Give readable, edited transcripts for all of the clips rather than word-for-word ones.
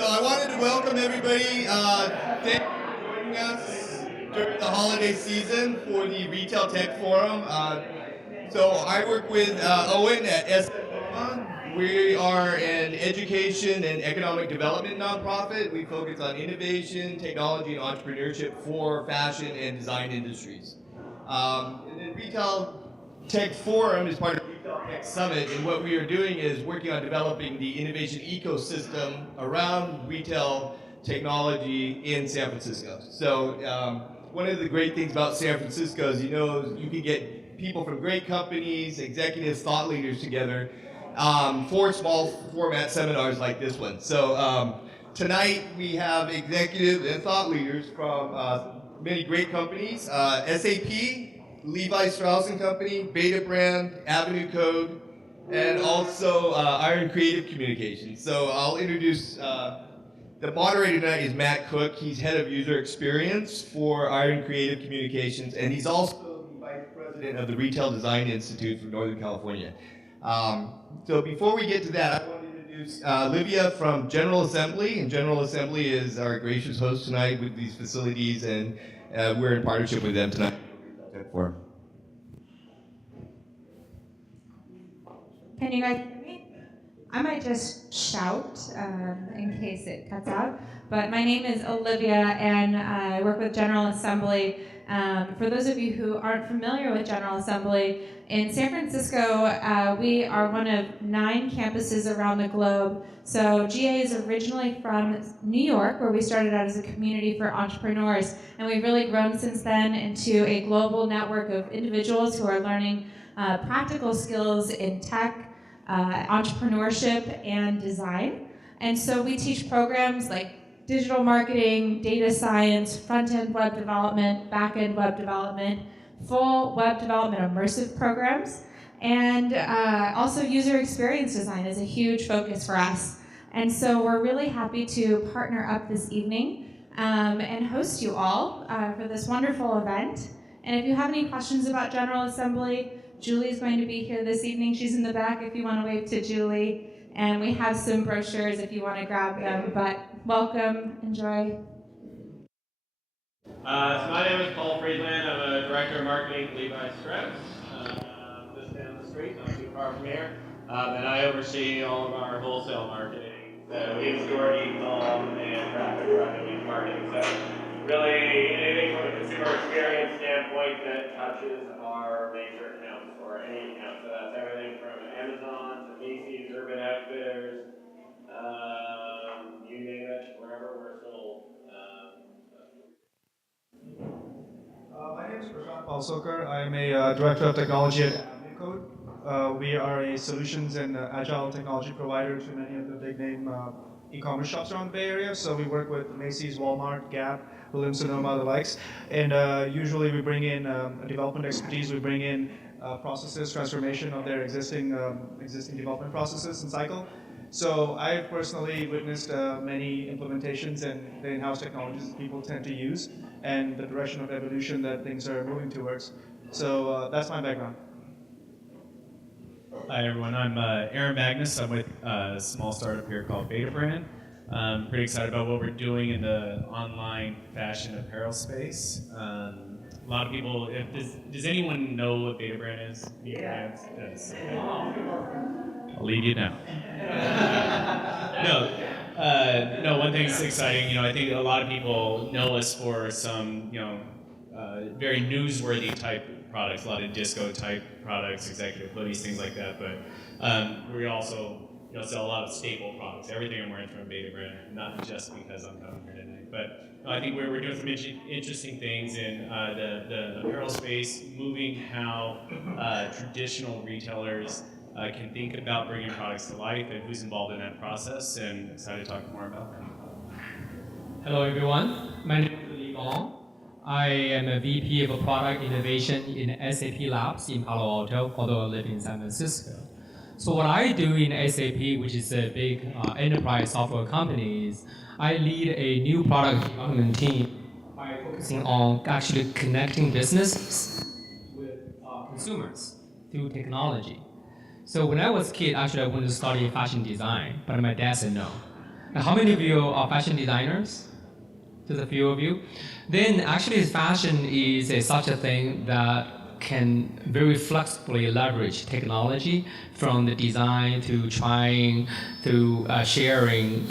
So I wanted to welcome everybody. Thank you for joining us during the holiday season for the Retail Tech Forum. So I work with Owen at SFOMA. We are an education and economic development nonprofit. We focus on innovation, technology, and entrepreneurship for fashion and design industries. And then Retail Tech Forum is part of Retail Tech Summit, and what we are doing is working on developing the innovation ecosystem around retail technology in San Francisco. So one of the great things about San Francisco is you can get people from great companies, executives, thought leaders together for small format seminars like this one. So tonight we have executives and thought leaders from many great companies, SAP, Levi, Strauss and Company, Betabrand, Avenue Code, and also Iron Creative Communications. So I'll introduce, the moderator tonight is Matt Cooke. He's head of user experience for Iron Creative Communications, and he's also the vice president of the Retail Design Institute for Northern California. So before we get to that, I want to introduce Livia from General Assembly, and General Assembly is our gracious host tonight with these facilities, and we're in partnership with them tonight. Can you guys hear me? I might just shout in case it cuts out. But my name is Olivia, and I work with General Assembly. For those of you who aren't familiar with General Assembly, in San Francisco, we are one of 9 campuses around the globe. So GA is originally from New York, where we started out as a community for entrepreneurs. And we've really grown since then into a global network of individuals who are learning practical skills in tech, entrepreneurship, and design. And so we teach programs like digital marketing, data science, front-end web development, back-end web development, full web development immersive programs, and also user experience design is a huge focus for us. And so we're really happy to partner up this evening and host you all for this wonderful event. And if you have any questions about General Assembly, Julie's going to be here this evening. She's in the back if you want to wave to Julie. And we have some brochures if you want to grab them. But welcome, enjoy. So my name is Paul Friedland. I'm a director of marketing at Levi Strauss, just down the street, not too far from here. And I oversee all of our wholesale marketing. So in-store, e-com, and traffic driving marketing. So really anything from a consumer experience standpoint that touches our major accounts or any account. So that's everything from Amazon to Macy's, Urban Outfitters, you name it, wherever we're sold. My name is Prashant Palsokar. I'm a director of technology at Avenue Code. We are a solutions and agile technology provider to many of the big name e-commerce shops around the Bay Area. So we work with Macy's, Walmart, Gap, Williams-Sonoma, the likes. And usually we bring in development expertise. We bring in processes, transformation of their existing development processes and cycle. So I've personally witnessed many implementations and the in-house technologies that people tend to use and the direction of evolution that things are moving towards. So that's my background. Hi everyone, I'm Aaron Magness. I'm with a small startup here called Betabrand. I'm pretty excited about what we're doing in the online fashion apparel space. A lot of people, does anyone know what Betabrand is? Yes. I'll leave you now. No, one thing that's exciting, I think a lot of people know us for some, very newsworthy type products, a lot of disco type products, executive hoodies, things like that, but we also sell a lot of staple products. Everything I'm wearing from Betabrand, not just because I'm coming here tonight, but I think we're doing some interesting things in the apparel space, moving how traditional retailers can think about bringing products to life and who's involved in that process, and excited to talk more about that. Hello everyone, my name is Gong. I am a VP of Product Innovation in SAP Labs in Palo Alto, although I live in San Francisco. So what I do in SAP, which is a big enterprise software company, is I lead a new product development team by focusing on actually connecting businesses with consumers through technology. So when I was a kid, actually I wanted to study fashion design, but my dad said no. How many of you are fashion designers? Just a few of you. Then actually fashion is such a thing that can very flexibly leverage technology from the design to trying to sharing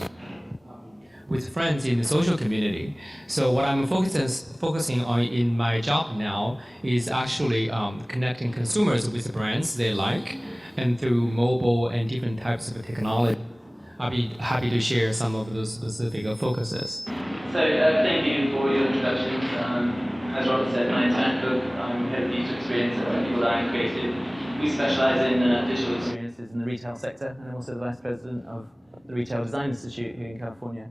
with friends in the social community. So what I'm focusing on in my job now is actually connecting consumers with the brands they like, and through mobile and different types of technology. I'll be happy to share some of those specific focuses. So thank you for your introductions. As Robert said, my name is Matt Cooke. I'm head of user experience at People Design Creative. We specialise in digital experiences in the retail sector, and I'm also the vice president of the Retail Design Institute here in California.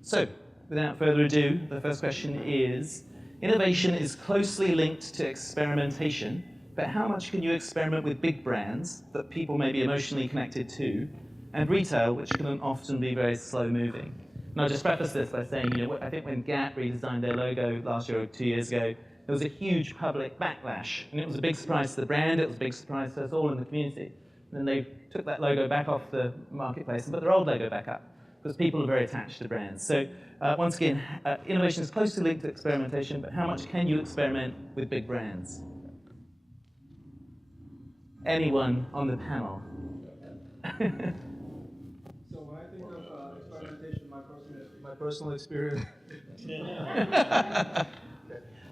So, without further ado, the first question is, innovation is closely linked to experimentation, but how much can you experiment with big brands that people may be emotionally connected to, and retail, which can often be very slow moving? And I'll just preface this by saying, I think when Gap redesigned their logo last year or 2 years ago, there was a huge public backlash, and it was a big surprise to the brand, it was a big surprise to us all in the community. And then they took that logo back off the marketplace and put their old logo back up, because people are very attached to brands. So once again, innovation is closely linked to experimentation, but how much can you experiment with big brands? Anyone on the panel? So when I think of experimentation, my personal experience,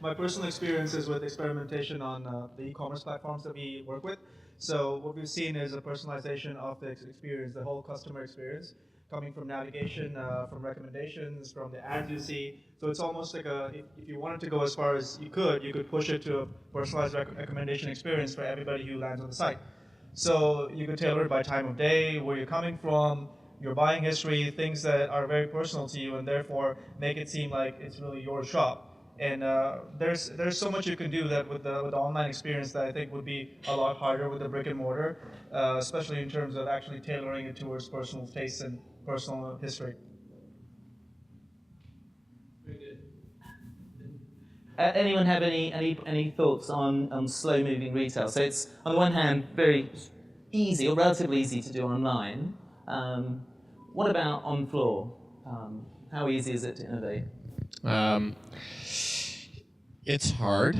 my personal experiences with experimentation on the e-commerce platforms that we work with. So what we've seen is a personalization of the experience, the whole customer experience, coming from navigation, from recommendations, from the ads you see. So it's almost like if you wanted to go as far as you could push it to a personalized recommendation experience for everybody who lands on the site. So you could tailor it by time of day, where you're coming from, your buying history, things that are very personal to you, and therefore make it seem like it's really your shop. And there's so much you can do that with the online experience that I think would be a lot harder with the brick and mortar, especially in terms of actually tailoring it towards personal tastes and personal history. Anyone have any thoughts on slow-moving retail? So it's, on the one hand, very easy, or relatively easy to do online. What about on floor? How easy is it to innovate? It's hard.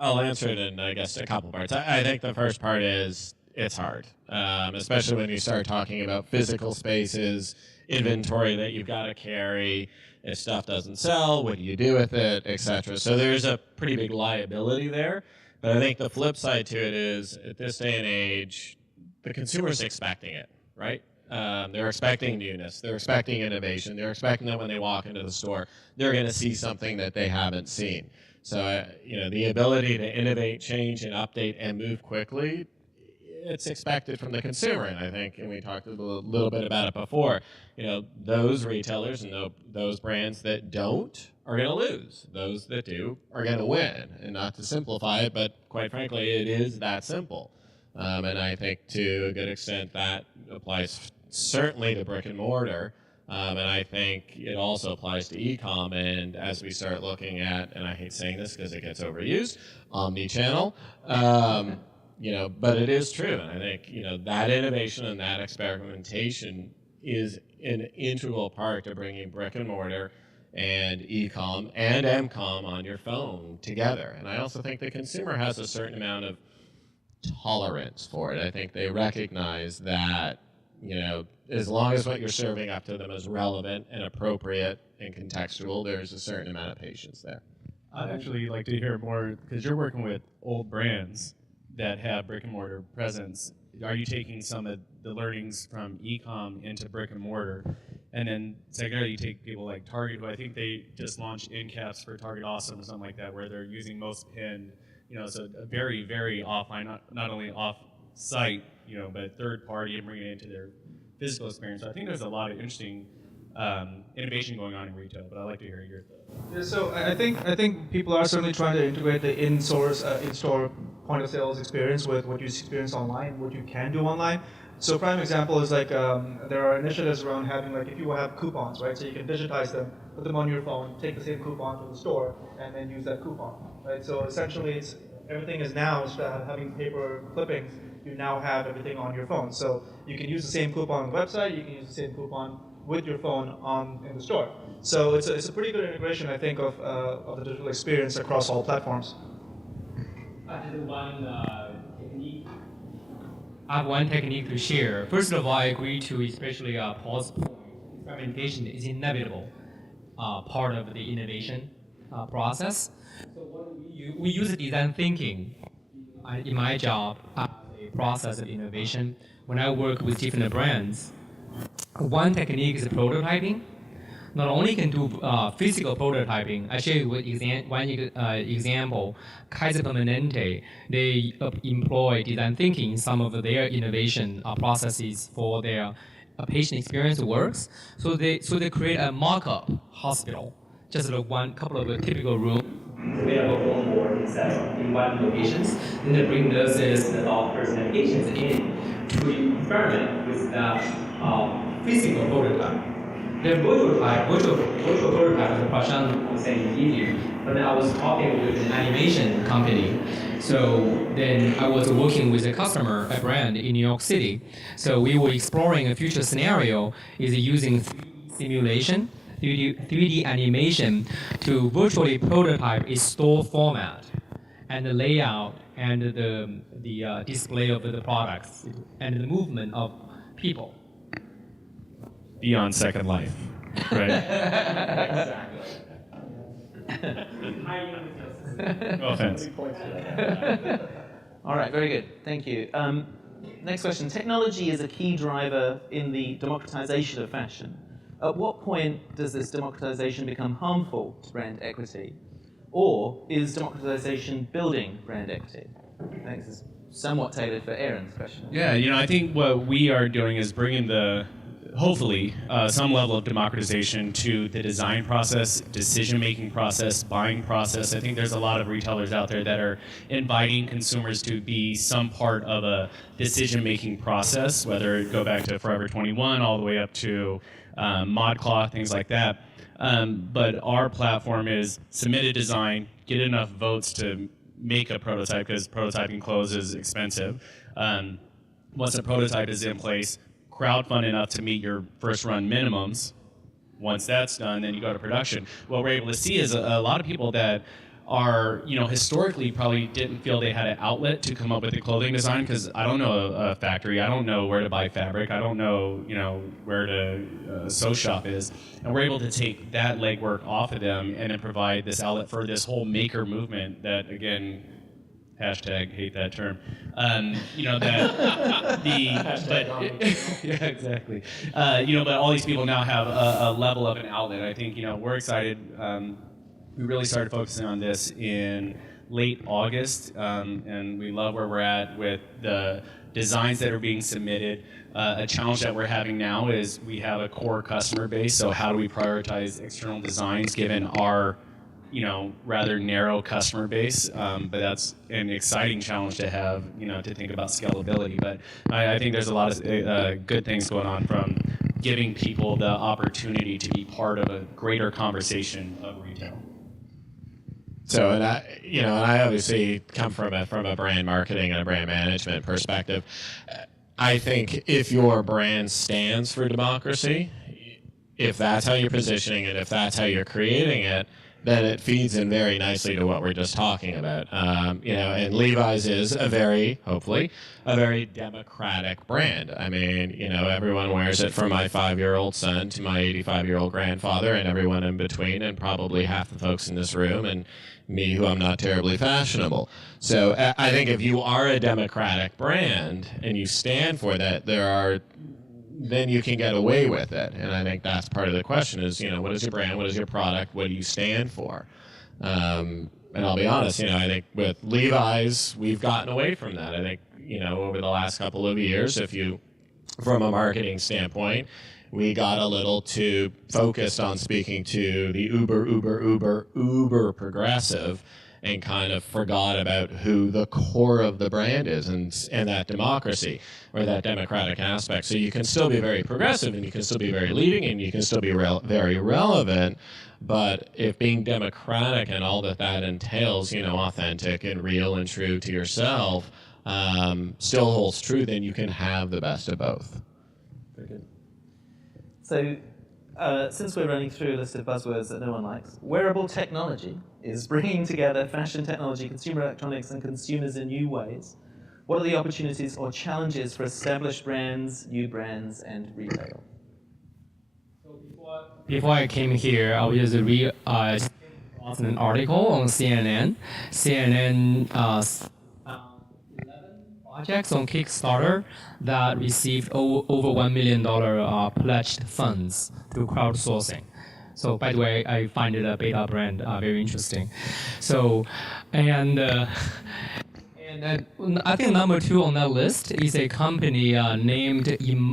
I'll answer it in, I guess, a couple parts. I think the first part is it's hard, especially when you start talking about physical spaces, inventory that you've got to carry. If stuff doesn't sell, what do you do with it, etc. So there's a pretty big liability there. But I think the flip side to it is, at this day and age, the consumer's expecting it, right? They're expecting newness. They're expecting innovation. They're expecting that when they walk into the store, they're going to see something that they haven't seen. So, the ability to innovate, change, and update and move quickly, it's expected from the consumer. And I think, and we talked a little bit about it before, those retailers and those brands that don't are going to lose. Those that do are going to win. And not to simplify it, but quite frankly, it is that simple. And I think to a good extent that applies certainly to brick and mortar. And I think it also applies to e-com. And as we start looking at, and I hate saying this because it gets overused, omni-channel, but it is true. And I think, that innovation and that experimentation is an integral part to bringing brick and mortar and e-com and m-com on your phone together. And I also think the consumer has a certain amount of tolerance for it. I think they recognize that, as long as what you're serving up to them is relevant and appropriate and contextual, there's a certain amount of patience there. I'd actually like to hear more, because you're working with old brands that have brick and mortar presence. Are you taking some of the learnings from e-com into brick and mortar? And then secondarily, you take people like Target, who I think they just launched end caps for Target Awesome or something like that, where they're using most pinned, so a very, very offline, not only off-site, but third party, and bringing it into their physical experience. So I think there's a lot of interesting innovation going on in retail, but I'd like to hear your thoughts. Yeah, so I think people are certainly trying to integrate the in-store point of sales experience with what you experience online, what you can do online. So prime example is like there are initiatives around having, like, if you have coupons, right? So you can digitize them, put them on your phone, take the same coupon to the store, and then use that coupon, right? So essentially, everything is now instead of having paper clippings, you now have everything on your phone. So you can use the same coupon on the website, you can use the same coupon with your phone in the store. So it's a pretty good integration, I think, of the digital experience across all platforms. I have one technique to share. First of all, I agree to especially Paul's point. Experimentation is inevitable part of the innovation process. So what we use design thinking in my job as a process of innovation. When I work with different brands, one technique is prototyping. Not only can do physical prototyping, I show you one example. Kaiser Permanente, they employ design thinking in some of their innovation processes for their patient experience works. So they create a mock-up hospital, just one couple of typical rooms available for etc. in one locations. Then they bring nurses, the doctors, and patients in to experiment with the physical prototype. The virtual prototype, as Prashant was saying, is easier. But then I was talking with an animation company. So then I was working with a customer, a brand in New York City. So we were exploring a future scenario is using 3D simulation, 3D animation to virtually prototype a store format and the layout and the display of the products and the movement of people. Beyond Second Life, right? Exactly. No offense. All right, very good. Thank you. Next question. Technology is a key driver in the democratization of fashion. At what point does this democratization become harmful to brand equity? Or is democratization building brand equity? I think this is somewhat tailored for Aaron's question. Yeah, I think what we are doing is bringing hopefully some level of democratization to the design process, decision-making process, buying process. I think there's a lot of retailers out there that are inviting consumers to be some part of a decision-making process, whether it go back to Forever 21 all the way up to ModCloth, things like that. But our platform is submit a design, get enough votes to make a prototype, because prototyping clothes is expensive. Once a prototype is in place, crowdfund enough to meet your first run minimums. Once that's done, then you go to production. What we're able to see is a lot of people that are, historically probably didn't feel they had an outlet to come up with a clothing design, because I don't know a factory, I don't know where to buy fabric, I don't know, where to sew shop is, and we're able to take that legwork off of them and then provide this outlet for this whole maker movement that, again, hashtag hate that term. Yeah, exactly. But all these people now have a level of an outlet. I think we're excited. We really started focusing on this in late August, and we love where we're at with the designs that are being submitted. A challenge that we're having now is we have a core customer base. So how do we prioritize external designs given our rather narrow customer base, but that's an exciting challenge to have, to think about scalability. But I think there's a lot of good things going on, from giving people the opportunity to be part of a greater conversation of retail. So, and I obviously come from a brand marketing and a brand management perspective. I think if your brand stands for democracy, if that's how you're positioning it, if that's how you're creating it, then it feeds in very nicely to what we're just talking about. And Levi's is hopefully, a very democratic brand. I mean, everyone wears it, from my 5-year-old son to my 85-year-old grandfather and everyone in between, and probably half the folks in this room, and me, who I'm not terribly fashionable. So I think if you are a democratic brand and you stand for that, then you can get away with it. And I think that's part of the question is, what is your brand? What is your product? What do you stand for? And I'll be honest, I think with Levi's, we've gotten away from that. I think, over the last couple of years, from a marketing standpoint, we got a little too focused on speaking to the uber progressive, and kind of forgot about who the core of the brand is, and that democracy, or that democratic aspect. So you can still be very progressive, and you can still be very leading, and you can still be very relevant, but if being democratic and all that entails, authentic and real and true to yourself, still holds true, then you can have the best of both. Very good. So, since we're running through a list of buzzwords that no one likes, wearable technology is bringing together fashion technology, consumer electronics, and consumers in new ways. What are the opportunities or challenges for established brands, new brands, and retail? Before I came here, I was just read an article on CNN. CNN 11 projects on Kickstarter that received over $1 million pledged funds through crowdsourcing. So, by the way, I find it a Betabrand very interesting. So, and I think number 2 on that list is a company named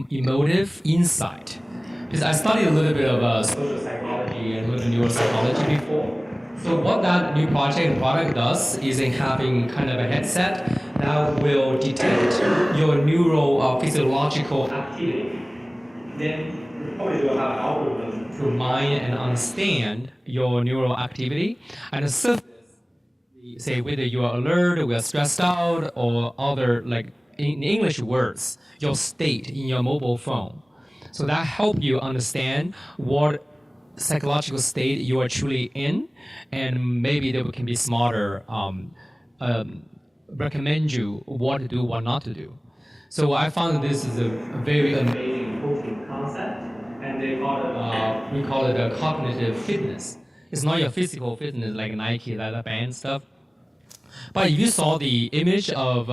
Emotive Insight. Because I studied a little bit of social psychology and a little neuropsychology before. So what that new product does is in having kind of a headset that will detect your neurophysiological activity. Then probably will have an algorithm to mine and understand your neural activity and surface, say whether you are alert, we are stressed out, or other, like in English words, your state in your mobile phone. So that help you understand what psychological state you are truly in, and maybe they can be smarter, recommend you what to do, what not to do. So I found this is a very amazing coaching concept, and we call it a cognitive fitness. It's not your physical fitness like Nike, like the band stuff. But if you saw the image of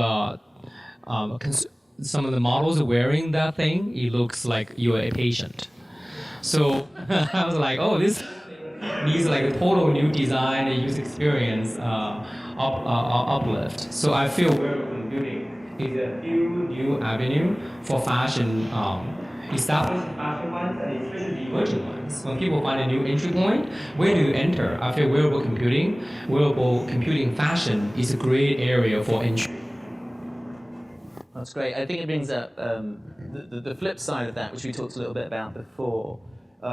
some of the models wearing that thing, it looks like you're a patient. So I was like, oh, this needs like a total new design and user experience uplift. So I feel wearable computing is a new avenue for fashion, established fashion ones and especially emerging ones. When people find a new entry point, where do you enter? I feel wearable computing fashion is a great area for entry. That's great. I think it brings up the flip side of that, which we talked a little bit about before,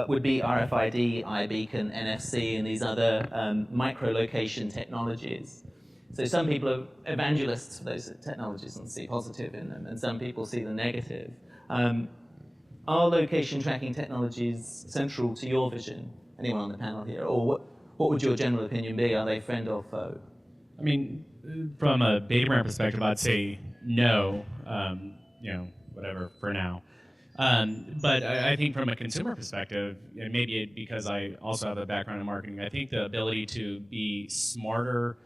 would be RFID, iBeacon, NFC, and these other micro-location technologies. So some people are evangelists for those technologies and see positive in them, and some people see the negative. Are location tracking technologies central to your vision? Anyone on the panel here? Or what would your general opinion be? Are they friend or foe? I mean, from a Betabrand perspective, I'd say no, whatever for now. But I think from a consumer perspective, and maybe because I also have a background in marketing, I think the ability to be smarter,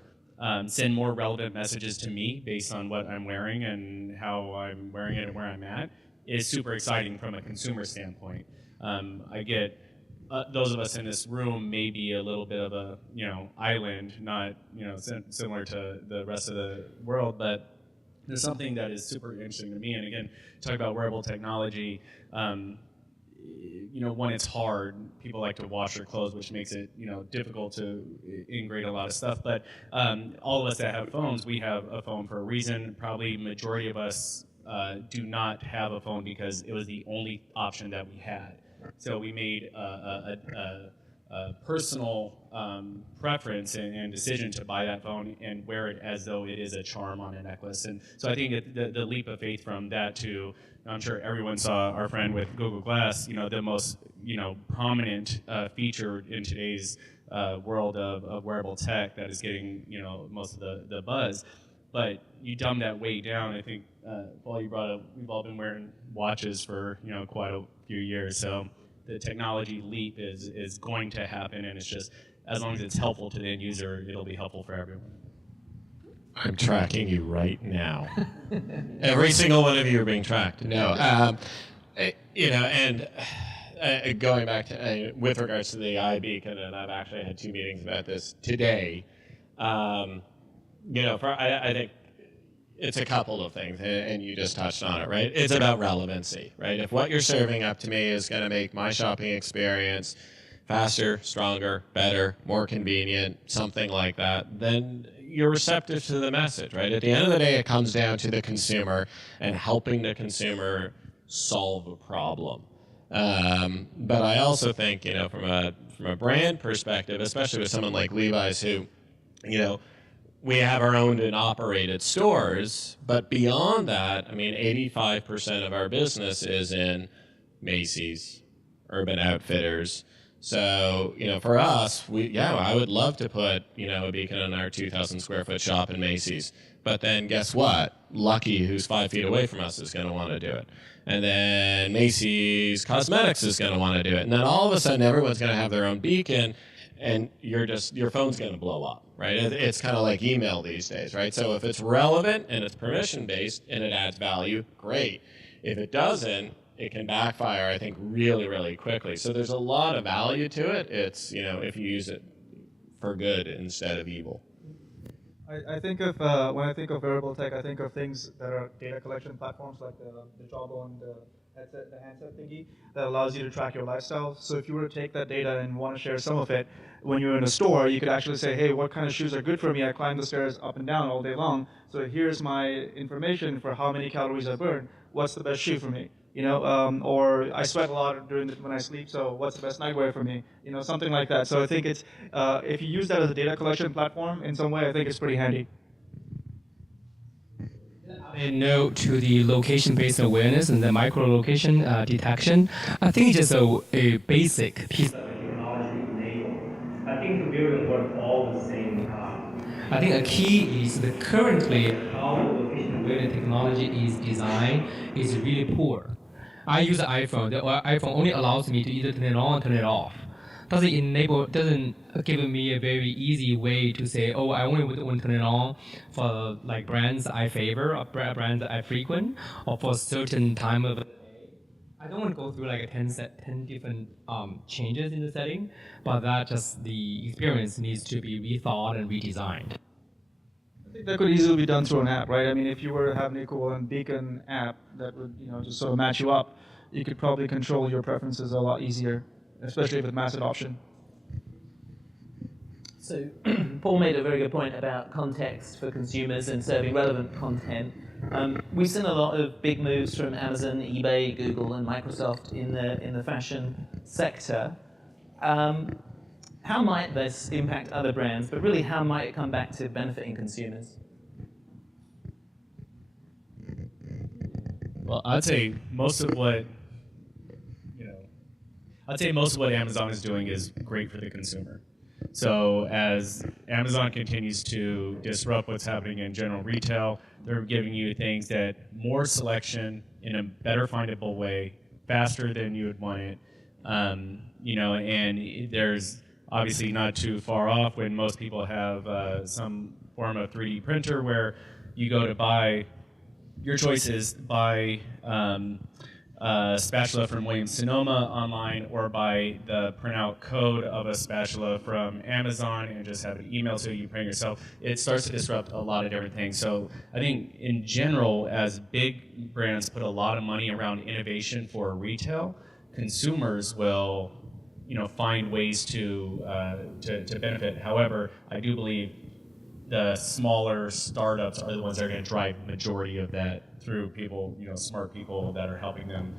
send more relevant messages to me based on what I'm wearing and how I'm wearing it and where I'm at is super exciting from a consumer standpoint. I get those of us in this room may be a little bit of a island, not similar to the rest of the world, but there's something that is super interesting to me. And again, talk about wearable technology. When it's hard, people like to wash their clothes, which makes it difficult to integrate a lot of stuff. But all of us that have phones, we have a phone for a reason. Probably majority of us do not have a phone because it was the only option that we had. So we made a personal preference and decision to buy that phone and wear it as though it is a charm on a necklace. And so I think the leap of faith from that to, I'm sure everyone saw our friend with Google Glass, the most prominent feature in today's world of wearable tech that is getting most of the buzz. But you dumb that way down. I think Paul, you brought up, we've all been wearing watches for quite a few years. So the technology leap is going to happen, and it's just as long as it's helpful to the end user, it'll be helpful for everyone. I'm tracking you right now. Every single one of you are being tracked. No, and going back to with regards to the iBeacon, and I've actually had 2 meetings about this today. I think it's a couple of things, and you just touched on it, right? It's about relevancy, right? If what you're serving up to me is going to make my shopping experience faster, stronger, better, more convenient, something like that, then you're receptive to the message, right? At the end of the day, it comes down to the consumer and helping the consumer solve a problem. But I also think, from a brand perspective, especially with someone like Levi's who, we have our owned and operated stores, but beyond that, I mean, 85% of our business is in Macy's, Urban Outfitters. So, for us, I would love to put, a beacon in our 2,000 square foot shop in Macy's. But then guess what? Lucky, who's 5 feet away from us, is going to want to do it. And then Macy's Cosmetics is going to want to do it. And then all of a sudden, everyone's going to have their own beacon, and your phone's going to blow up, right? It's kind of like email these days, right? So if it's relevant and it's permission-based and it adds value, great. If it doesn't, it can backfire, I think, really, really quickly. So there's a lot of value to it. It's, if you use it for good instead of evil. I think of, when I think of wearable tech, I think of things that are data collection platforms like the jawbone, the handset thingy that allows you to track your lifestyle. So if you were to take that data and want to share some of it, when you're in a store, you could actually say, hey, what kind of shoes are good for me? I climb the stairs up and down all day long. So here's my information for how many calories I burn. What's the best shoe for me? Or I sweat a lot when I sleep, so what's the best nightwear for me? Something like that. So I think it's, if you use that as a data collection platform in some way, I think it's pretty handy. A note to the location-based awareness and the micro-location detection. I think it's just a basic piece of technology enabled. I think the building work all the same time. I think a key is that currently how the location awareness technology is designed is really poor. I use an iPhone. The iPhone only allows me to either turn it on or turn it off. Doesn't give me a very easy way to say, oh, I only want to turn it on for like brands I favor or brands I frequent or for a certain time of the day. I don't want to go through like 10 different changes in the setting, but that just the experience needs to be rethought and redesigned. I think that could easily be done through an app, right? I mean, if you were to have an equivalent beacon app that would, just sort of match you up, you could probably control your preferences a lot easier, especially with mass adoption. So Paul made a very good point about context for consumers and serving relevant content. We've seen a lot of big moves from Amazon, eBay, Google, and Microsoft in the fashion sector. How might this impact other brands, but really how might it come back to benefiting consumers? Well, I'd say most of what Amazon is doing is great for the consumer. So as Amazon continues to disrupt what's happening in general retail, they're giving you things that more selection in a better findable way, faster than you would want it. And there's obviously not too far off when most people have some form of 3D printer where you go to buy, your choice is buy a spatula from Williams-Sonoma online or buy the printout code of a spatula from Amazon and just have it emailed to you print yourself. It starts to disrupt a lot of different things. So I think in general, as big brands put a lot of money around innovation for retail, consumers will find ways to benefit. However, I do believe the smaller startups are the ones that are going to drive the majority of that through people, smart people that are helping them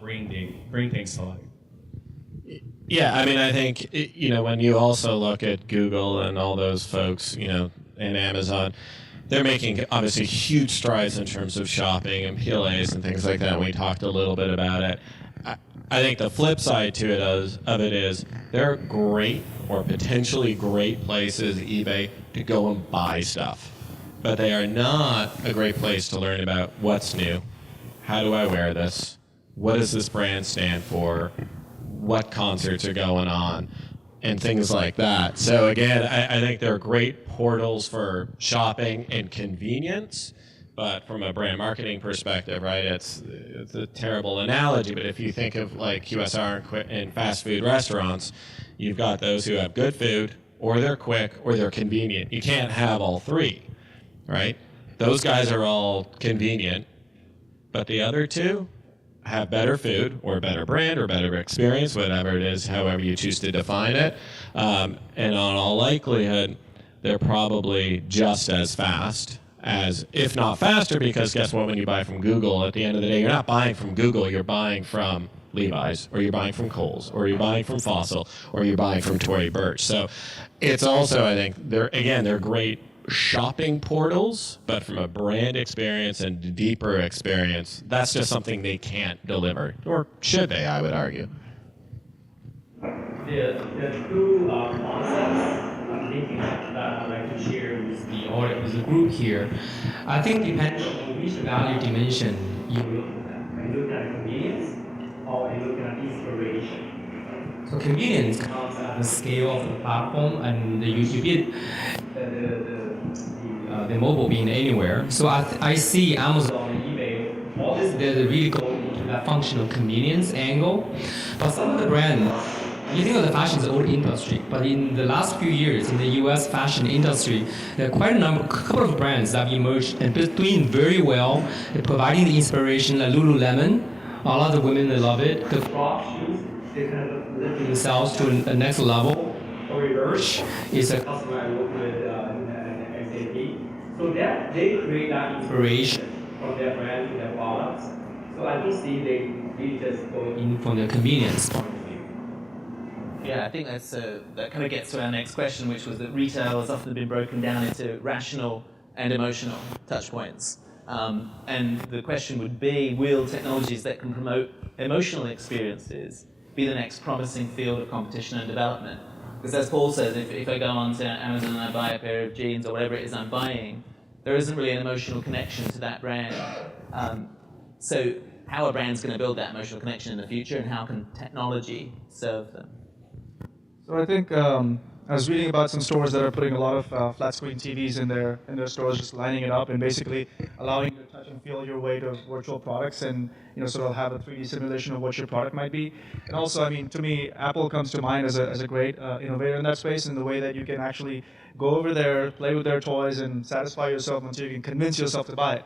bring things to life. Yeah, I mean, I think, when you also look at Google and all those folks, and Amazon, they're making obviously huge strides in terms of shopping and PLAs and things like that. And we talked a little bit about it. I think the flip side to it is they're great or potentially great places, eBay, to go and buy stuff. But they are not a great place to learn about what's new, how do I wear this, what does this brand stand for, what concerts are going on, and things like that. So again, I think they're great portals for shopping and convenience. But from a brand marketing perspective, right, it's a terrible analogy, but if you think of like QSR and fast food restaurants, you've got those who have good food, or they're quick, or they're convenient. You can't have all three, right? Those guys are all convenient, but the other two have better food, or better brand, or better experience, whatever it is, however you choose to define it. And on all likelihood, they're probably just as fast, as if not faster, because guess what, when you buy from Google, at the end of the day, you're not buying from Google, you're buying from Levi's, or you're buying from Kohl's, or you're buying from Fossil, or you're buying from Tory Burch. So it's also, I think, they're great shopping portals, but from a brand experience and deeper experience, that's just something they can't deliver. Or should they, I would argue. There are two concepts I'm thinking that I'd like to share with the audience, with the group here. I think depending on which value dimension you look at. Are you looking at convenience or are you looking at inspiration? So convenience comes at the scale of the platform and the utility, the mobile being anywhere. So I see Amazon and eBay, all this, they really go into that functional convenience angle. But some of the brands, you think of the fashion as an old industry, but in the last few years in the US fashion industry, there are quite a couple of brands that have emerged and been doing very well. They're providing the inspiration, like Lululemon. A lot of the women, they love it. The Crocs shoes, they kind of lift themselves to the next level. Reverse is a customer I work with in SAP. So that they create that inspiration from their brand to their products. So I don't see they really just go in from the convenience point of view. Yeah, I think that kind of gets to our next question, which was that retail has often been broken down into rational and emotional touch points. And the question would be, will technologies that can promote emotional experiences be the next promising field of competition and development? Because as Paul says, if I go on to Amazon and I buy a pair of jeans or whatever it is I'm buying, there isn't really an emotional connection to that brand. So how are brands going to build that emotional connection in the future, and how can technology serve them? So I think I was reading about some stores that are putting a lot of flat screen TVs in their stores, just lining it up and basically allowing you to touch and feel your way to virtual products, and sort of have a 3D simulation of what your product might be. And also, I mean, to me, Apple comes to mind as a great innovator in that space, in the way that you can actually go over there, play with their toys, and satisfy yourself until you can convince yourself to buy it.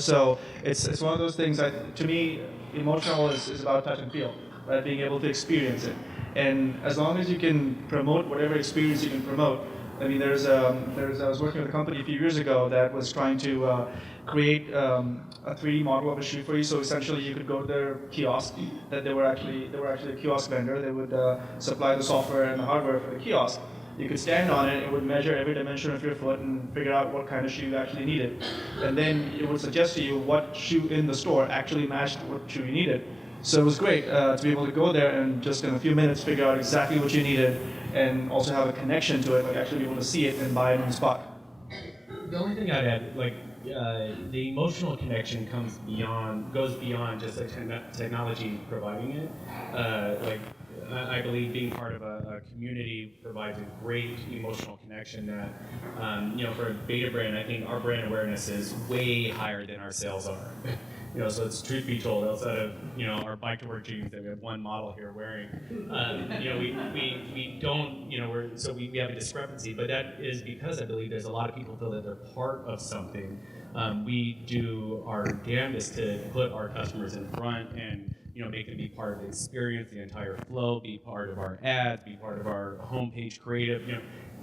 So it's one of those things that, to me, emotional is about touch and feel, right? Being able to experience it. And as long as you can promote whatever experience you can promote, I mean, I was working with a company a few years ago that was trying to create a 3D model of a shoe for you. So essentially, you could go to their kiosk. That they were actually a kiosk vendor. They would supply the software and the hardware for the kiosk. You could stand on it. It would measure every dimension of your foot and figure out what kind of shoe you actually needed. And then it would suggest to you what shoe in the store actually matched what shoe you needed. So it was great to be able to go there and just in a few minutes figure out exactly what you needed, and also have a connection to it, like actually be able to see it and buy it on the spot. The only thing I'd add, the emotional connection goes beyond just the technology providing it. I believe being part of a community provides a great emotional connection that, for Betabrand, I think our brand awareness is way higher than our sales are. So it's truth be told, outside of, our bike to work jeans that we have one model here wearing, we don't, we have a discrepancy, but that is because I believe there's a lot of people feel that they're part of something. We do our damnedest to put our customers in front and, make them be part of the experience, the entire flow, be part of our ads, be part of our homepage creative,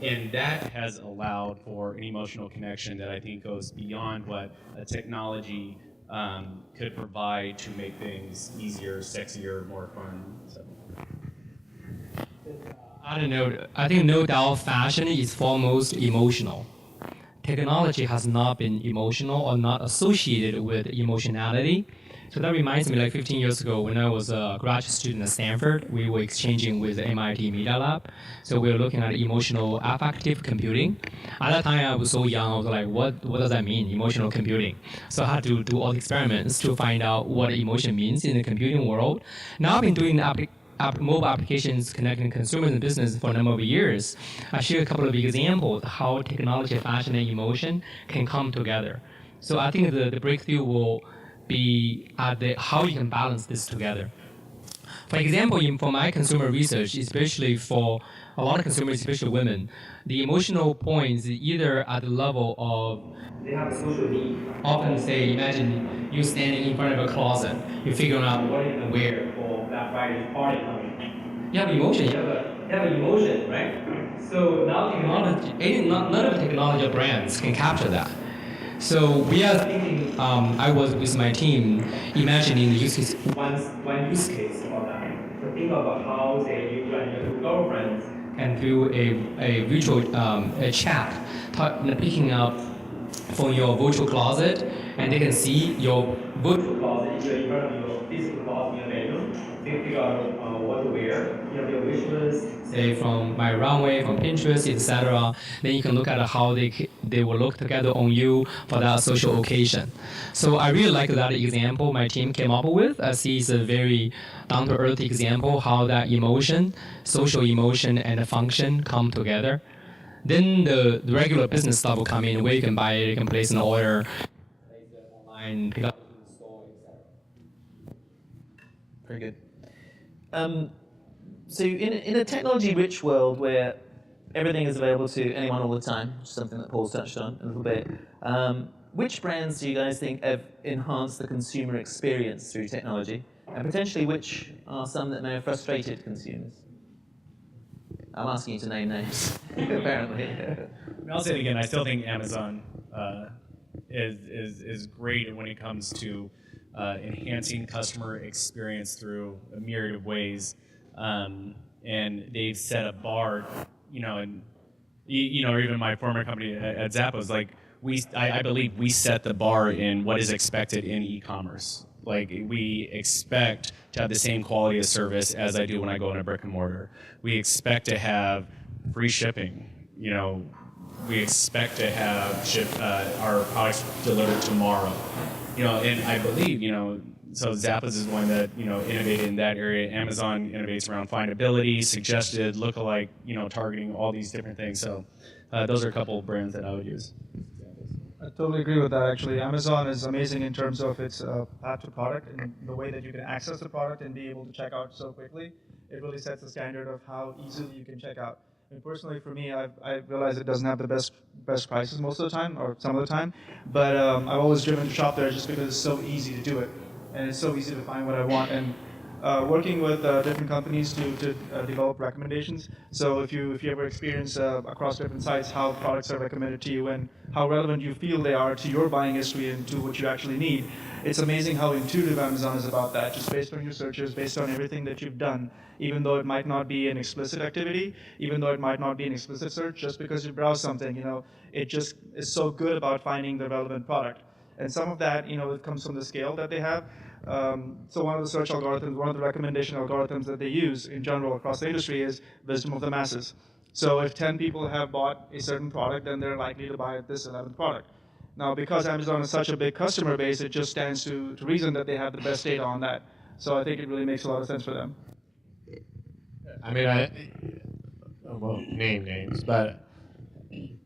and that has allowed for an emotional connection that I think goes beyond what a technology could provide to make things easier, sexier, more fun. So. I don't know. I think no doubt fashion is foremost emotional. Technology has not been emotional or not associated with emotionality. So that reminds me, 15 years ago, when I was a graduate student at Stanford, we were exchanging with the MIT Media Lab. So we were looking at emotional affective computing. At that time, I was so young, I was like, what does that mean, emotional computing? So I had to do all the experiments to find out what emotion means in the computing world. Now I've been doing mobile applications connecting consumers and business for a number of years. I share a couple of examples how technology, fashion, and emotion can come together. So I think the breakthrough will be at how you can balance this together. For example, for my consumer research, especially for a lot of consumers, especially women, the emotional points either at the level of they have a social need. Often say, imagine you standing in front of a closet, you're figuring out what you're going to wear for Black Friday party coming. You have emotion, you have an emotion, right? So now technology, none of the technology brands can capture that. So we are thinking, I was with my team imagining the use case, one use case about that. So think about how, say, you and your two girlfriends can do a virtual a chat, picking up from your virtual closet, and they can see your virtual closet in front of your physical closet in your bedroom. They can figure out what to wear, your wish list, say from my Runway, from Pinterest, etc. Then you can look at how they will look together on you for that social occasion. So I really like that example my team came up with. I see it's a very down-to-earth example how that emotion, social emotion, and the function come together. Then the regular business stuff will come in where you can buy it, you can place an order, place it online, pick up in the store, etc. Very good. So in a technology-rich world where everything is available to anyone all the time, which is something that Paul's touched on a little bit, which brands do you guys think have enhanced the consumer experience through technology? And potentially which are some that may have frustrated consumers? I'm asking you to name names, apparently. I'll say it again. I still think Amazon is great when it comes to enhancing customer experience through a myriad of ways, and they've set a bar, and or even my former company at Zappos, like I believe we set the bar in what is expected in e-commerce. Like we expect to have the same quality of service as I do when I go in a brick and mortar. We expect to have free shipping. We expect to have our products delivered tomorrow. And I believe, so Zappos is one that, innovated in that area. Amazon innovates around findability, suggested, lookalike, targeting, all these different things. So those are a couple of brands that I would use. I totally agree with that, actually. Amazon is amazing in terms of its path to product and the way that you can access the product and be able to check out so quickly. It really sets the standard of how easily you can check out. And personally, for me, I realize it doesn't have the best prices most of the time, or some of the time, but I've always driven to shop there just because it's so easy to do it. And it's so easy to find what I want. And working with different companies to develop recommendations. So if you ever experience across different sites how products are recommended to you and how relevant you feel they are to your buying history and to what you actually need, it's amazing how intuitive Amazon is about that, just based on your searches, based on everything that you've done, even though it might not be an explicit activity, even though it might not be an explicit search, just because you browse something, it just is so good about finding the relevant product. And some of that, it comes from the scale that they have. So one of the search algorithms, one of the recommendation algorithms that they use in general across the industry is wisdom of the masses. So if 10 people have bought a certain product, then they're likely to buy this 11th product. Now, because Amazon is such a big customer base, it just stands to reason that they have the best data on that. So I think it really makes a lot of sense for them. I mean, I won't name names, but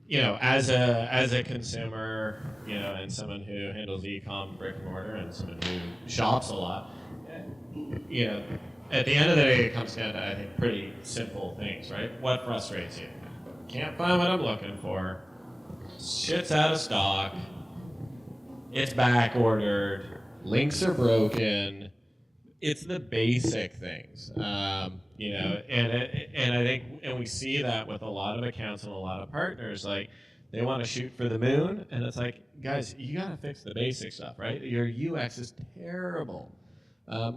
as a consumer, and someone who handles e-com, brick and mortar, and someone who shops a lot, at the end of the day, it comes down to, I think, pretty simple things, right? What frustrates you? Can't find what I'm looking for. Shit's out of stock. It's back ordered. Links are broken. It's the basic things, and I think, and we see that with a lot of accounts and a lot of partners, like they want to shoot for the moon, and it's like, guys, you got to fix the basic stuff, right? Your UX is terrible,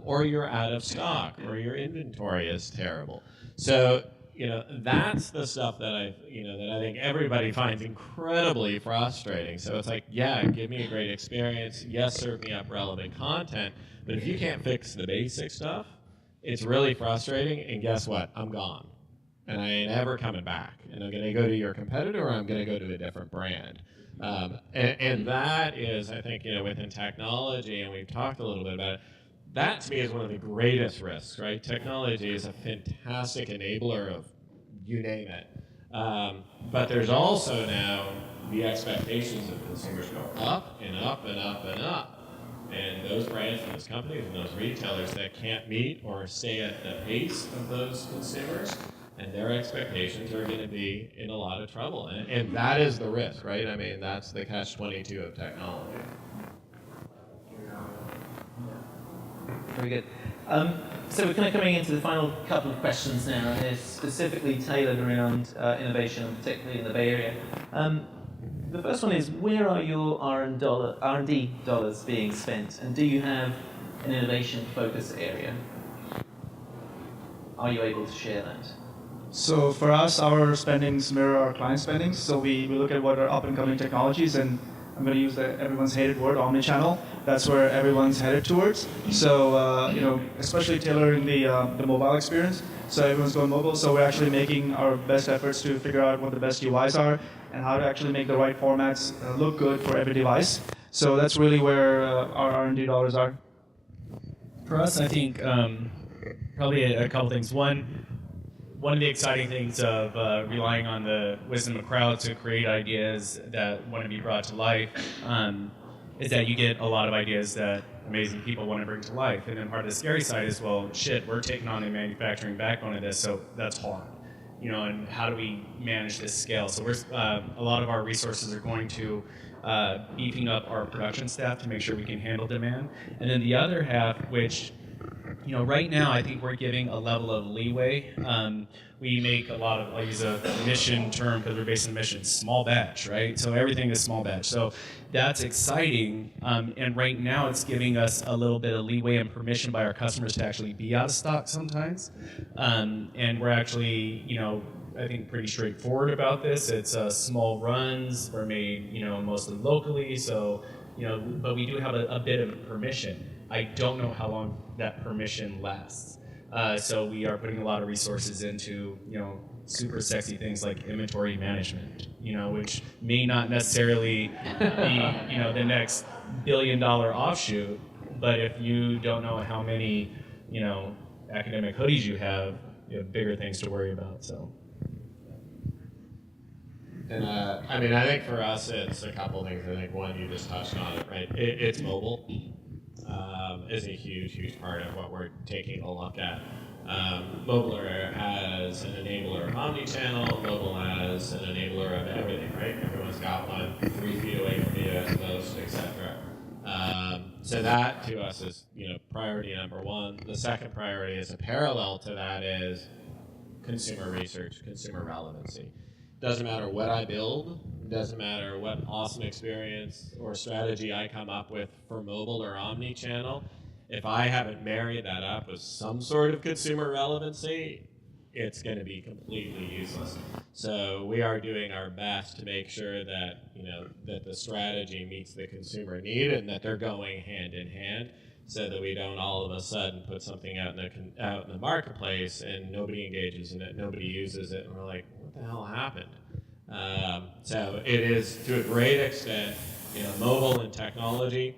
or you're out of stock, or your inventory is terrible. So that's the stuff that I think everybody finds incredibly frustrating. So it's like, yeah, give me a great experience. Yes, serve me up relevant content. But if you can't fix the basic stuff, it's really frustrating. And guess what? I'm gone. And I ain't ever coming back. And I'm going to go to your competitor, or I'm going to go to a different brand. And that is, I think, within technology, and we've talked a little bit about it, that to me is one of the greatest risks, right? Technology is a fantastic enabler of you name it. But there's also now the expectations of consumers go up and up and up and up. And those brands and those companies and those retailers that can't meet or stay at the pace of those consumers, and their expectations are going to be in a lot of trouble. And that is the risk, right? I mean, that's the catch-22 of technology. Very good. So we're kind of coming into the final couple of questions now. They're specifically tailored around innovation, particularly in the Bay Area. The first one is, where are your R&D dollars being spent? And do you have an innovation focus area? Are you able to share that? So for us, our spendings mirror our client spendings. So we look at what are up and coming technologies, and I'm going to use everyone's hated word, omnichannel. That's where everyone's headed towards. So especially tailoring the mobile experience. So everyone's going mobile. So we're actually making our best efforts to figure out what the best UIs are and how to actually make the right formats look good for every device. So that's really where our R&D dollars are. For us, I think probably a couple things. One of the exciting things of relying on the wisdom of crowds to create ideas that want to be brought to life is that you get a lot of ideas that amazing people want to bring to life. And then part of the scary side is, well, shit, we're taking on the manufacturing backbone of this, so that's hard. And how do we manage this scale? So a lot of our resources are going to beefing up our production staff to make sure we can handle demand. And then the other half, which right now I think we're giving a level of leeway. We make a lot of, I'll use a mission term because we're based in mission, small batch, right? So everything is small batch. So that's exciting. And right now it's giving us a little bit of leeway and permission by our customers to actually be out of stock sometimes. And we're actually, I think pretty straightforward about this. It's small runs. We're made, mostly locally. So, but we do have a bit of permission. I don't know how long that permission lasts. So we are putting a lot of resources into, super sexy things like inventory management, which may not necessarily be, the next $1 billion offshoot, but if you don't know how many, academic hoodies you have bigger things to worry about, so. And I think for us, it's a couple things. I think one, you just touched on it, right? It's mobile. Is a huge part of what we're taking a look at. Mobile as an enabler of omnichannel, mobile as an enabler of everything, right? Everyone's got one 3 feet away from you at most, etc. So that to us is priority number one. The second priority is a parallel to that is consumer research, consumer relevancy. Doesn't matter what I build, doesn't matter what awesome experience or strategy I come up with for mobile or omni-channel, if I haven't married that up with some sort of consumer relevancy, it's going to be completely useless. So we are doing our best to make sure that that the strategy meets the consumer need and that they're going hand in hand, so that we don't all of a sudden put something out in the marketplace and nobody engages in it, nobody uses it, and we're like, what the hell happened? So it is to a great extent, mobile and technology,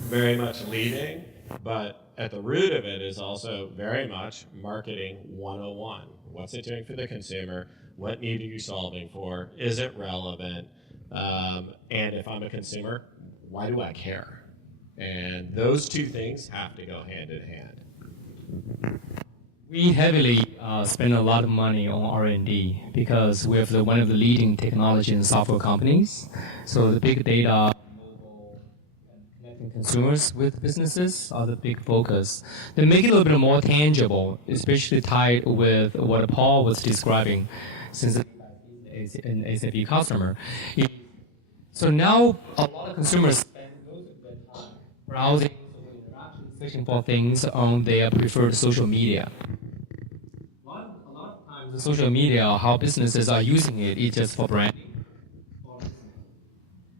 very much leading, but at the root of it is also very much marketing 101. What's it doing for the consumer? What need are you solving for? Is it relevant? And if I'm a consumer, why do I care? And those two things have to go hand in hand. We heavily spend a lot of money on R&D because we're one of the leading technology and software companies. So the big data, mobile, and connecting consumers with businesses are the big focus. They make it a little bit more tangible, especially tied with what Paul was describing, since it's an SAP customer. So now a lot of consumers spend most of their time browsing, searching for things on their preferred social media. A lot of times the social media, how businesses are using it, is just for branding.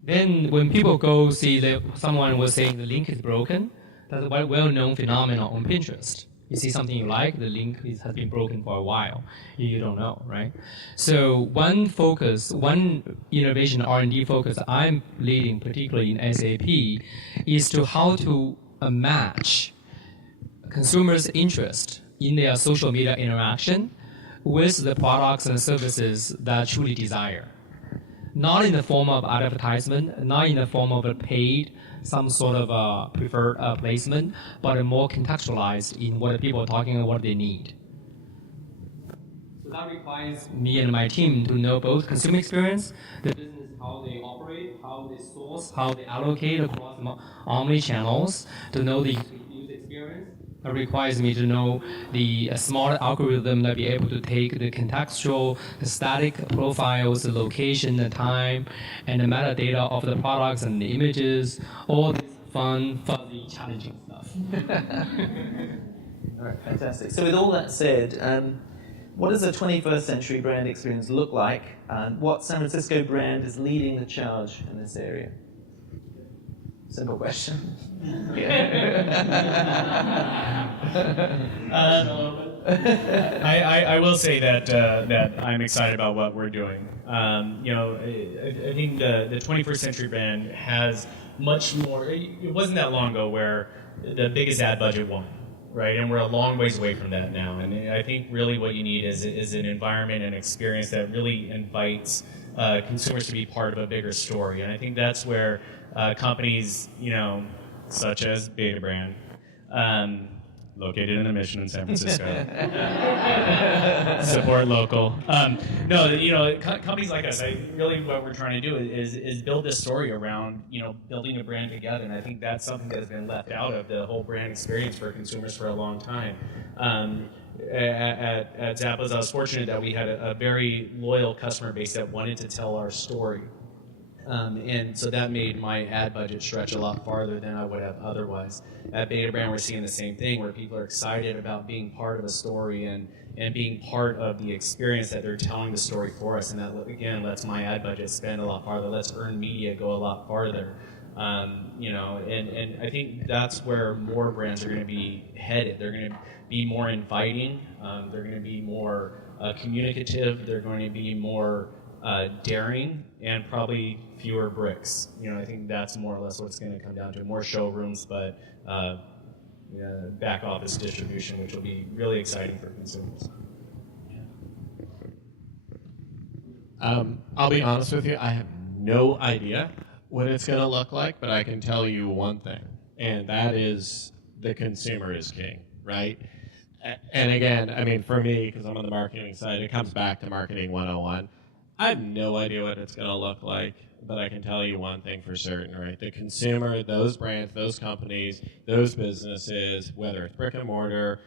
Then when people go see that someone was saying the link is broken, that's a well-known phenomenon on Pinterest. You see something you like, the link has been broken for a while. You don't know, right? So one innovation R&D focus I'm leading, particularly in SAP, is to how to match consumers' interest in their social media interaction with the products and services that truly desire. Not in the form of advertisement, not in the form of a paid, some sort of preferred placement, but more contextualized in what people are talking about, what they need. So that requires me and my team to know both consumer experience, the business, how they operate, how they source, how they allocate across omni-channels, to know the user experience. It requires me to know the smart algorithm that be able to take the contextual, the static profiles, the location, the time, and the metadata of the products and the images, all this fun, fuzzy, challenging stuff. All right, fantastic. So with all that said, What does a 21st century brand experience look like? And what San Francisco brand is leading the charge in this area? Simple question. I will say that I'm excited about what we're doing. I think the 21st century brand has much more. It wasn't that long ago where the biggest ad budget won, right? And we're a long ways away from that now. And I think really what you need is an environment and experience that really invites consumers to be part of a bigger story. And I think that's where companies, such as Betabrand, located in the Mission in San Francisco, support local. Companies like us, really what we're trying to do is build this story around, building a brand together. And I think that's something that has been left out of the whole brand experience for consumers for a long time. At Zappos, I was fortunate that we had a very loyal customer base that wanted to tell our story. And so that made my ad budget stretch a lot farther than I would have otherwise. At Betabrand, we're seeing the same thing, where people are excited about being part of a story and being part of the experience that they're telling the story for us. And that, again, lets my ad budget spend a lot farther, lets earned media go a lot farther. And I think that's where more brands are going to be headed. They're going to be more inviting. They're going to be more communicative. They're going to be more daring, and probably fewer bricks. I think that's more or less what it's going to come down to. More showrooms, but back office distribution, which will be really exciting for consumers. I'll be honest with you, I have no idea what it's going to look like, but I can tell you one thing, and that is the consumer is king, right? And again, for me, because I'm on the marketing side, it comes back to marketing 101. I have no idea what it's going to look like, but I can tell you one thing for certain, right? The consumer, those brands, those companies, those businesses, whether it's brick and mortar,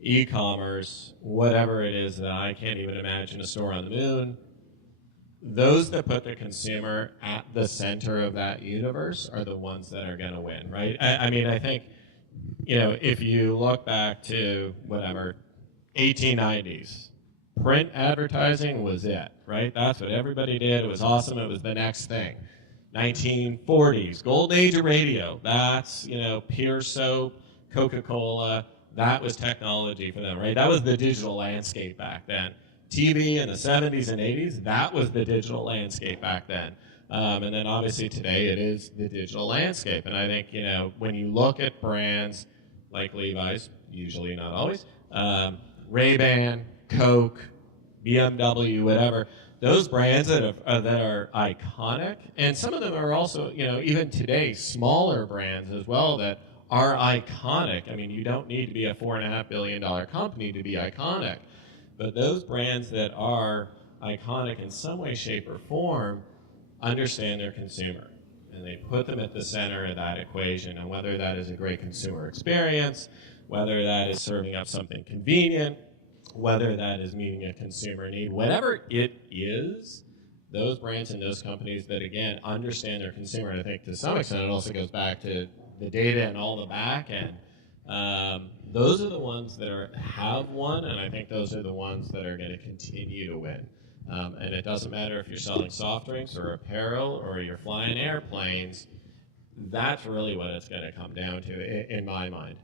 e-commerce, whatever it is that I can't even imagine a store on the moon, those that put the consumer at the center of that universe are the ones that are going to win, right? I think, if you look back to, 1890s, print advertising was it, right? That's what everybody did. It was awesome. It was the next thing. 1940s, golden age of radio. That's, Pure Soap, Coca-Cola. That was technology for them, right? That was the digital landscape back then. TV in the 70s and 80s, that was the digital landscape back then. And then obviously today it is the digital landscape. And I think, when you look at brands like Levi's, usually not always, Ray-Ban, Cooke, BMW, whatever, those brands that are iconic, and some of them are also, even today, smaller brands as well that are iconic. You don't need to be a $4.5 billion company to be iconic, but those brands that are iconic in some way, shape, or form understand their consumer, and they put them at the center of that equation, and whether that is a great consumer experience, whether that is serving up something convenient, whether that is meeting a consumer need, whatever it is, those brands and those companies that, again, understand their consumer, and I think to some extent it also goes back to the data and all the back end, those are the ones that have won, and I think those are the ones that are going to continue to win. And it doesn't matter if you're selling soft drinks or apparel or you're flying airplanes, that's really what it's going to come down to, in my mind.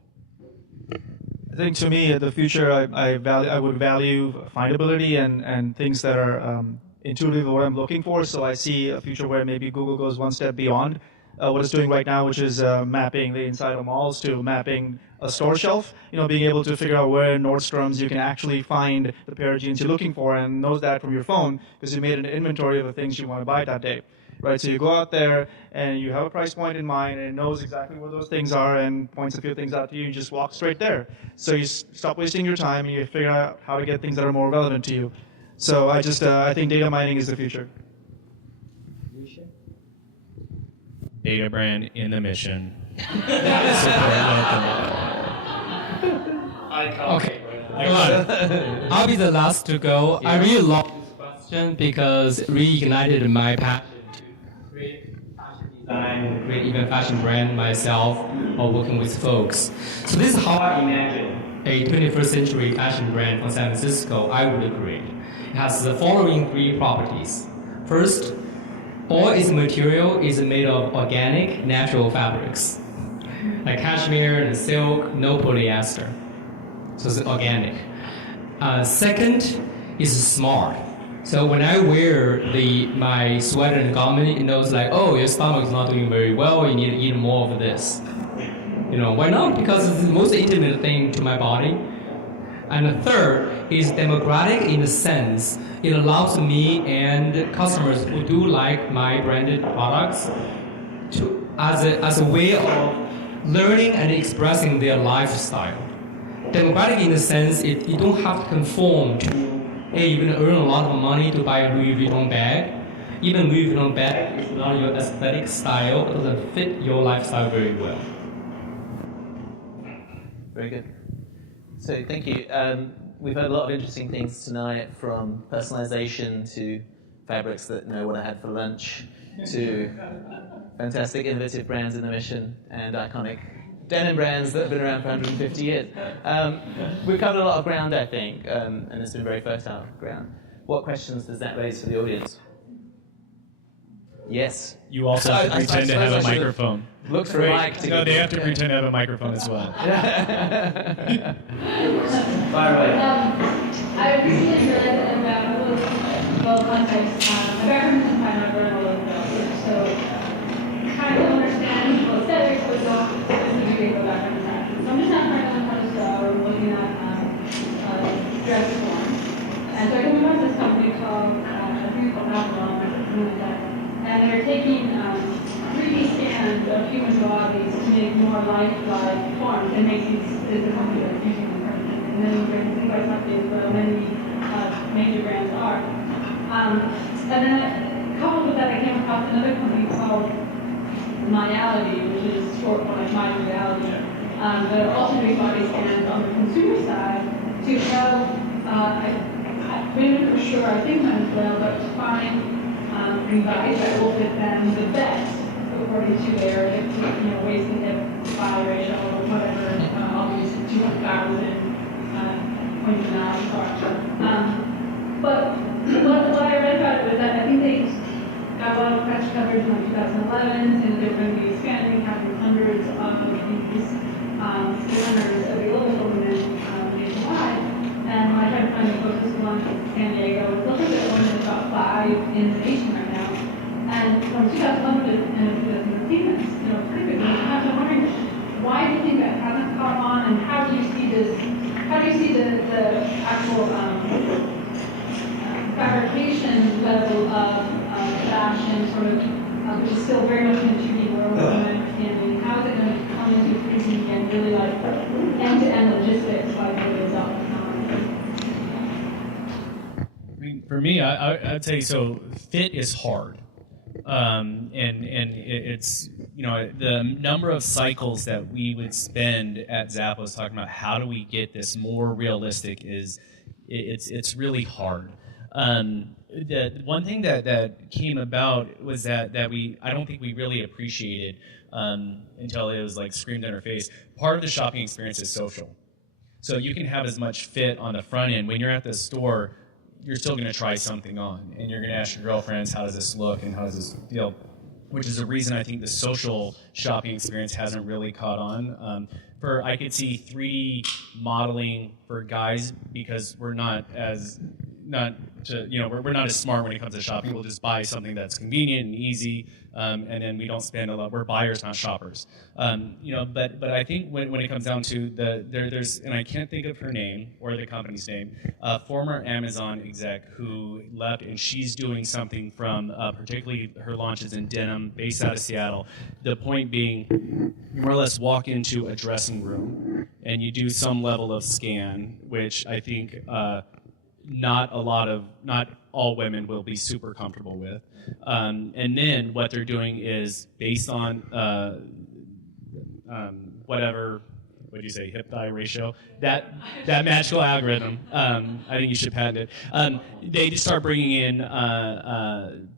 I think to me, in the future, I would value findability and things that are intuitive of what I'm looking for. So I see a future where maybe Google goes one step beyond what it's doing right now, which is mapping the inside of malls to mapping a store shelf. Being able to figure out where in Nordstrom's you can actually find the pair of jeans you're looking for, and knows that from your phone because you made an inventory of the things you want to buy that day. Right, so you go out there and you have a price point in mind, and it knows exactly where those things are and points a few things out to you. You just walk straight there. So you stop wasting your time and you figure out how to get things that are more relevant to you. So I think data mining is the future. Betabrand in the Mission. Okay, I'll be the last to go. I really love this question because it reignited my passion to create fashion design, create even fashion brand myself, or working with folks. So this is how I imagine a 21st century fashion brand from San Francisco, I would agree. It has the following 3 properties. First, all its material is made of organic, natural fabrics, like cashmere and silk, no polyester. So it's organic. Second is smart. So when I wear my sweater and garment, it knows like, oh, your stomach is not doing very well, you need to eat more of this. Why not? Because it's the most intimate thing to my body. And the third is democratic in the sense it allows me and customers who do like my branded products to as a way of learning and expressing their lifestyle. Democratic in the sense you don't have to conform to, hey, you're going to earn a lot of money to buy a Louis Vuitton bag. Even Louis Vuitton bag is not your aesthetic style, it doesn't fit your lifestyle very well. Very good. So thank you. We've heard a lot of interesting things tonight, from personalization to fabrics that know what I had for lunch, to fantastic innovative brands in the mission and iconic denim brands that have been around for 150 years. We've covered a lot of ground, I think, and it's been very fertile ground. What questions does that raise for the audience? Yes. You also have to pretend to have a microphone. Look for a mic. No, they have to pretend to have a microphone as well. Fire away. I recently realized that about well context, my background is in fine art, but I'm a little bit, so kind of understand well aesthetics, but not specifically go background in practice. So I'm just not trying to learn how to sew or looking at dress form. And so I came across this company called I think it's called Avalon or something like that. And they're taking 3D scans of human bodies to make more lifelike forms, and Macy's is the company that's using them currently. And then you can think about something where many major brands are. And then coupled with that, I came across another company called Myality, which is short for like My Reality. That are also doing body scans on the consumer side to help, I maybe for sure, I think I'm well, but to find Levi's that will fit them the best according to their waist and hip body ratio or whatever. I'll use 200,000 when you're not but what I read about it was that I think they got a lot of press coverage in like 2011, and they're going to be expanding, having hundreds of these scanners available for women nationwide. And when I tried to find the closest one in San Diego, it looks like there's only about 5 in the nation right now. And from 2011 and 2013, that's pretty big. And I'm wondering, why do you think that hasn't caught on, and how do you see this? How do you see the actual fabrication level of fashion, sort of, which is still very much in the 2D world, and how is it going to come into 3D and really like end-to-end logistics like it is up? For me, I'd say so. Fit is hard, and it's the number of cycles that we would spend at Zappos talking about how do we get this more realistic is it's really hard. The one thing that came about was that I don't think we really appreciated until it was like screamed in our face. Part of the shopping experience is social, so you can have as much fit on the front end when you're at the store. You're still going to try something on, and you're going to ask your girlfriends, how does this look and how does this feel, which is a reason I think the social shopping experience hasn't really caught on. I could see 3D modeling for guys because we're not as smart when it comes to shopping. We'll just buy something that's convenient and easy, and then we don't spend a lot. We're buyers, not shoppers. But I think when it comes down to there's, and I can't think of her name or the company's name, former Amazon exec who left, and she's doing something from particularly her launches in denim, based out of Seattle. The point being, you more or less walk into a dressing room and you do some level of scan, which I think not all women will be super comfortable with. And then what they're doing is based on whatever what do you say, hip-thigh ratio, that magical algorithm, I think you should patent it. They just start bringing in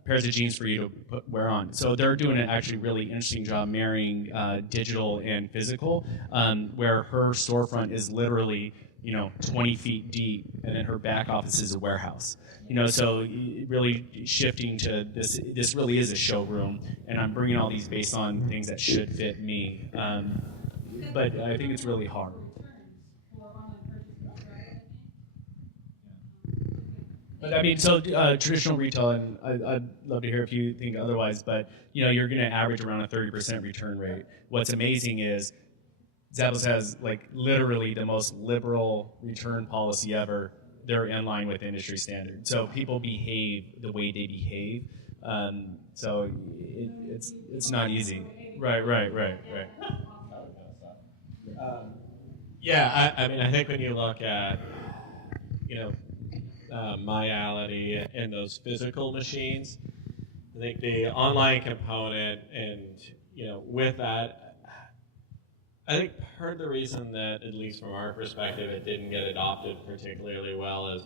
pairs of jeans for you to wear on. So they're doing an actually really interesting job marrying digital and physical, where her storefront is literally 20 feet deep, and then her back office is a warehouse. So really shifting to this. This really is a showroom, and I'm bringing all these based on things that should fit me. But I think it's really hard. But I mean, so traditional retail, and I'd love to hear if you think otherwise. But you're going to average around a 30% return rate. What's amazing is Zappos has like literally the most liberal return policy ever. They're in line with industry standard. So people behave the way they behave. So it's not easy. Right. Yeah, I mean, I think when you look at, Myality and those physical machines, I think the online component and, with that, I think part of the reason that, at least from our perspective, it didn't get adopted particularly well is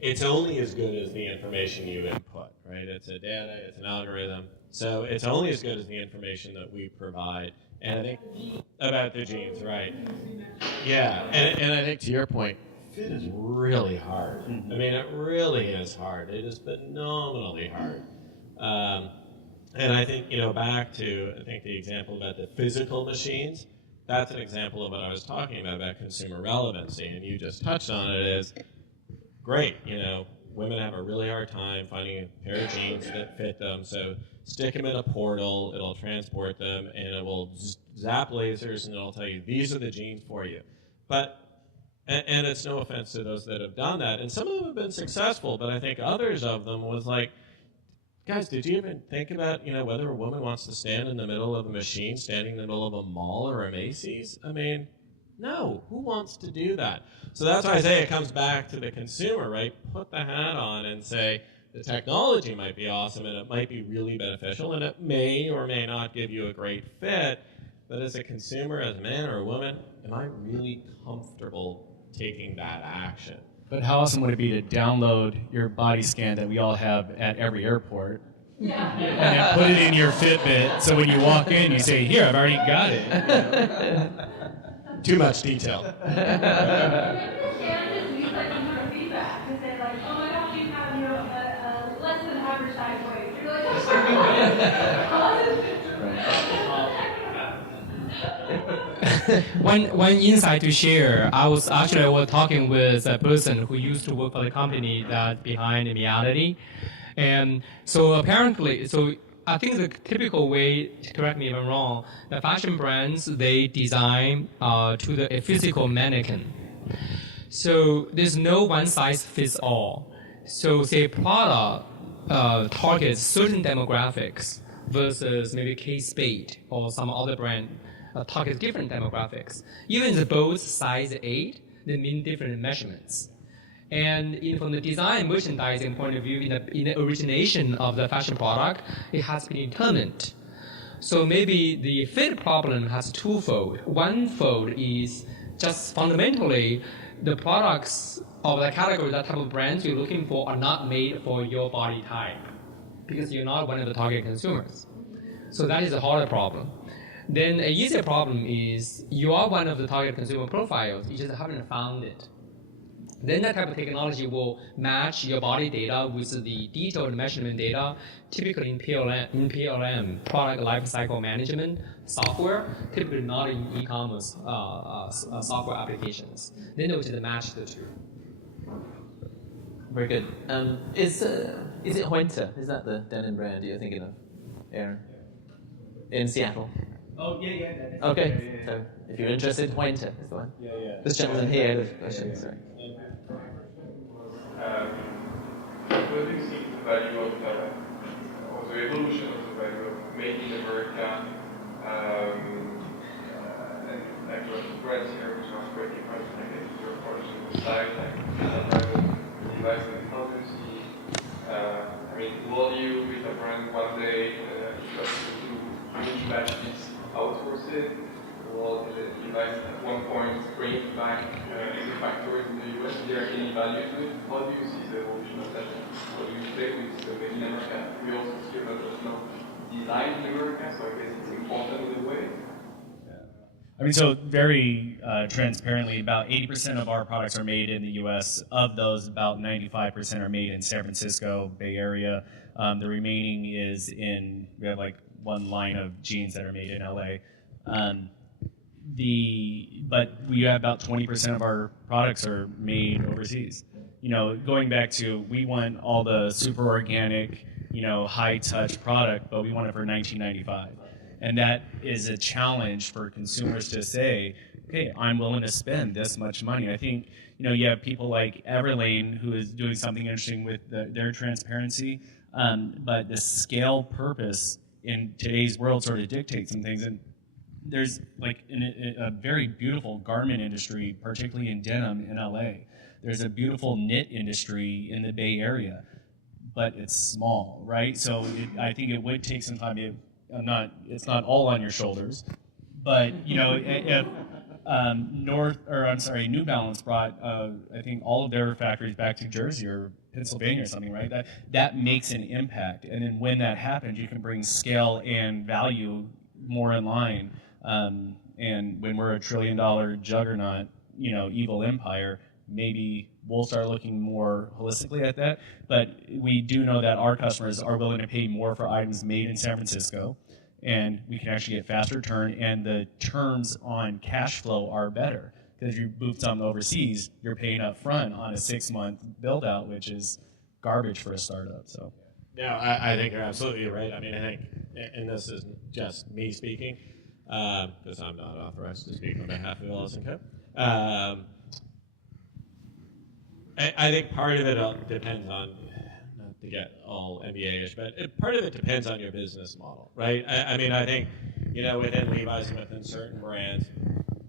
it's only as good as the information you input, right? It's a data, it's an algorithm. So it's only as good as the information that we provide. And I think about the jeans, right? Yeah, and I think to your point, fit is really hard. I mean, it really is hard. It is phenomenally hard. And I think, back to, I think the example about the physical machines, that's an example of what I was talking about consumer relevancy. And you just touched on it as, great, women have a really hard time finding a pair of jeans that fit them. So stick them in a portal, it'll transport them, and it will zap lasers, and it'll tell you, these are the jeans for you. But, and it's no offense to those that have done that, and some of them have been successful, but I think others of them was like, guys, did you even think about, whether a woman wants to stand in the middle of a machine, standing in the middle of a mall or a Macy's? I mean, no, who wants to do that? So that's why I say it comes back to the consumer, right? Put the hat on and say, the technology might be awesome and it might be really beneficial and it may or may not give you a great fit, but as a consumer, as a man or a woman, am I really comfortable taking that action? But how awesome would it be to download your body scan that we all have at every airport, and then put it in your Fitbit, so when you walk in, you say, here, I've already got it. Too much detail. One insight to share. I was talking with a person who used to work for the company that behind Reality, and so apparently, I think the typical way, correct me if I'm wrong, the fashion brands, they design to the physical mannequin. So there's no one size fits all. So say product targets certain demographics versus maybe K-Spade or some other brand targets different demographics. Even the both size 8, they mean different measurements. And from the design merchandising point of view, in the origination of the fashion product, it has been determined. So maybe the fit problem has twofold. One fold is just fundamentally the products of the category, that type of brands you're looking for are not made for your body type because you're not one of the target consumers. So that is a harder problem. Then an easier problem is you are one of the target consumer profiles, you just haven't found it. Then that type of technology will match your body data with the detailed measurement data, typically in PLM, product lifecycle management software, typically not in e-commerce software applications. Then they will just match the two. Very good. Is it Winter? Is that the denim brand you're thinking of, Aaron? In Seattle? Oh, yeah. Okay, so if you're interested, Winter is the one. Yeah. This gentleman here has a question, sorry. What do you see the value of the evolution of the value of Made in America and actual brands here, which are quite different, like your approach to the site, like Betabrand, Levi, and how do you see, will you with a brand one day to batches outsource it, world, Levi at one point bring back the factories in the US? Is there any value to it? How do you see the evolution of that? What do you say with the made in America? We also see a lot of design in America, so I guess it's important in a way. I mean, so very transparently, about 80% of our products are made in the U.S. Of those, about 95% are made in San Francisco, Bay Area. The remaining is we have like one line of jeans that are made in L.A. But we have about 20% of our products are made overseas. You know, going back to, we want all the super organic, you know, high touch product, but we want it for $19.95. And that is a challenge for consumers to say, okay, I'm willing to spend this much money. I think, you know, you have people like Everlane who is doing something interesting with their transparency, but the scale purpose in today's world sort of dictates some things. And there's like a very beautiful garment industry, particularly in denim in LA. There's a beautiful knit industry in the Bay Area, but it's small, right? So I think it would take some time to, it's not all on your shoulders, but you know, if New Balance brought, I think all of their factories back to Jersey or Pennsylvania or something, right? That makes an impact, and then when that happens, you can bring scale and value more in line. And when we're $1 trillion juggernaut, you know, evil empire, maybe we'll start looking more holistically at that. But we do know that our customers are willing to pay more for items made in San Francisco, and we can actually get faster turn, and the terms on cash flow are better. Because if you move something overseas, you're paying up front on a 6-month build out, which is garbage for a startup. So. No, I think you're absolutely right. I mean, I think, and this isn't just me speaking, because I'm not authorized to speak on behalf of Ellis & Co. I think part of it depends on, not to get all MBA-ish, but part of it depends on your business model, right? I mean, I think, you know, within Levi's and within certain brands,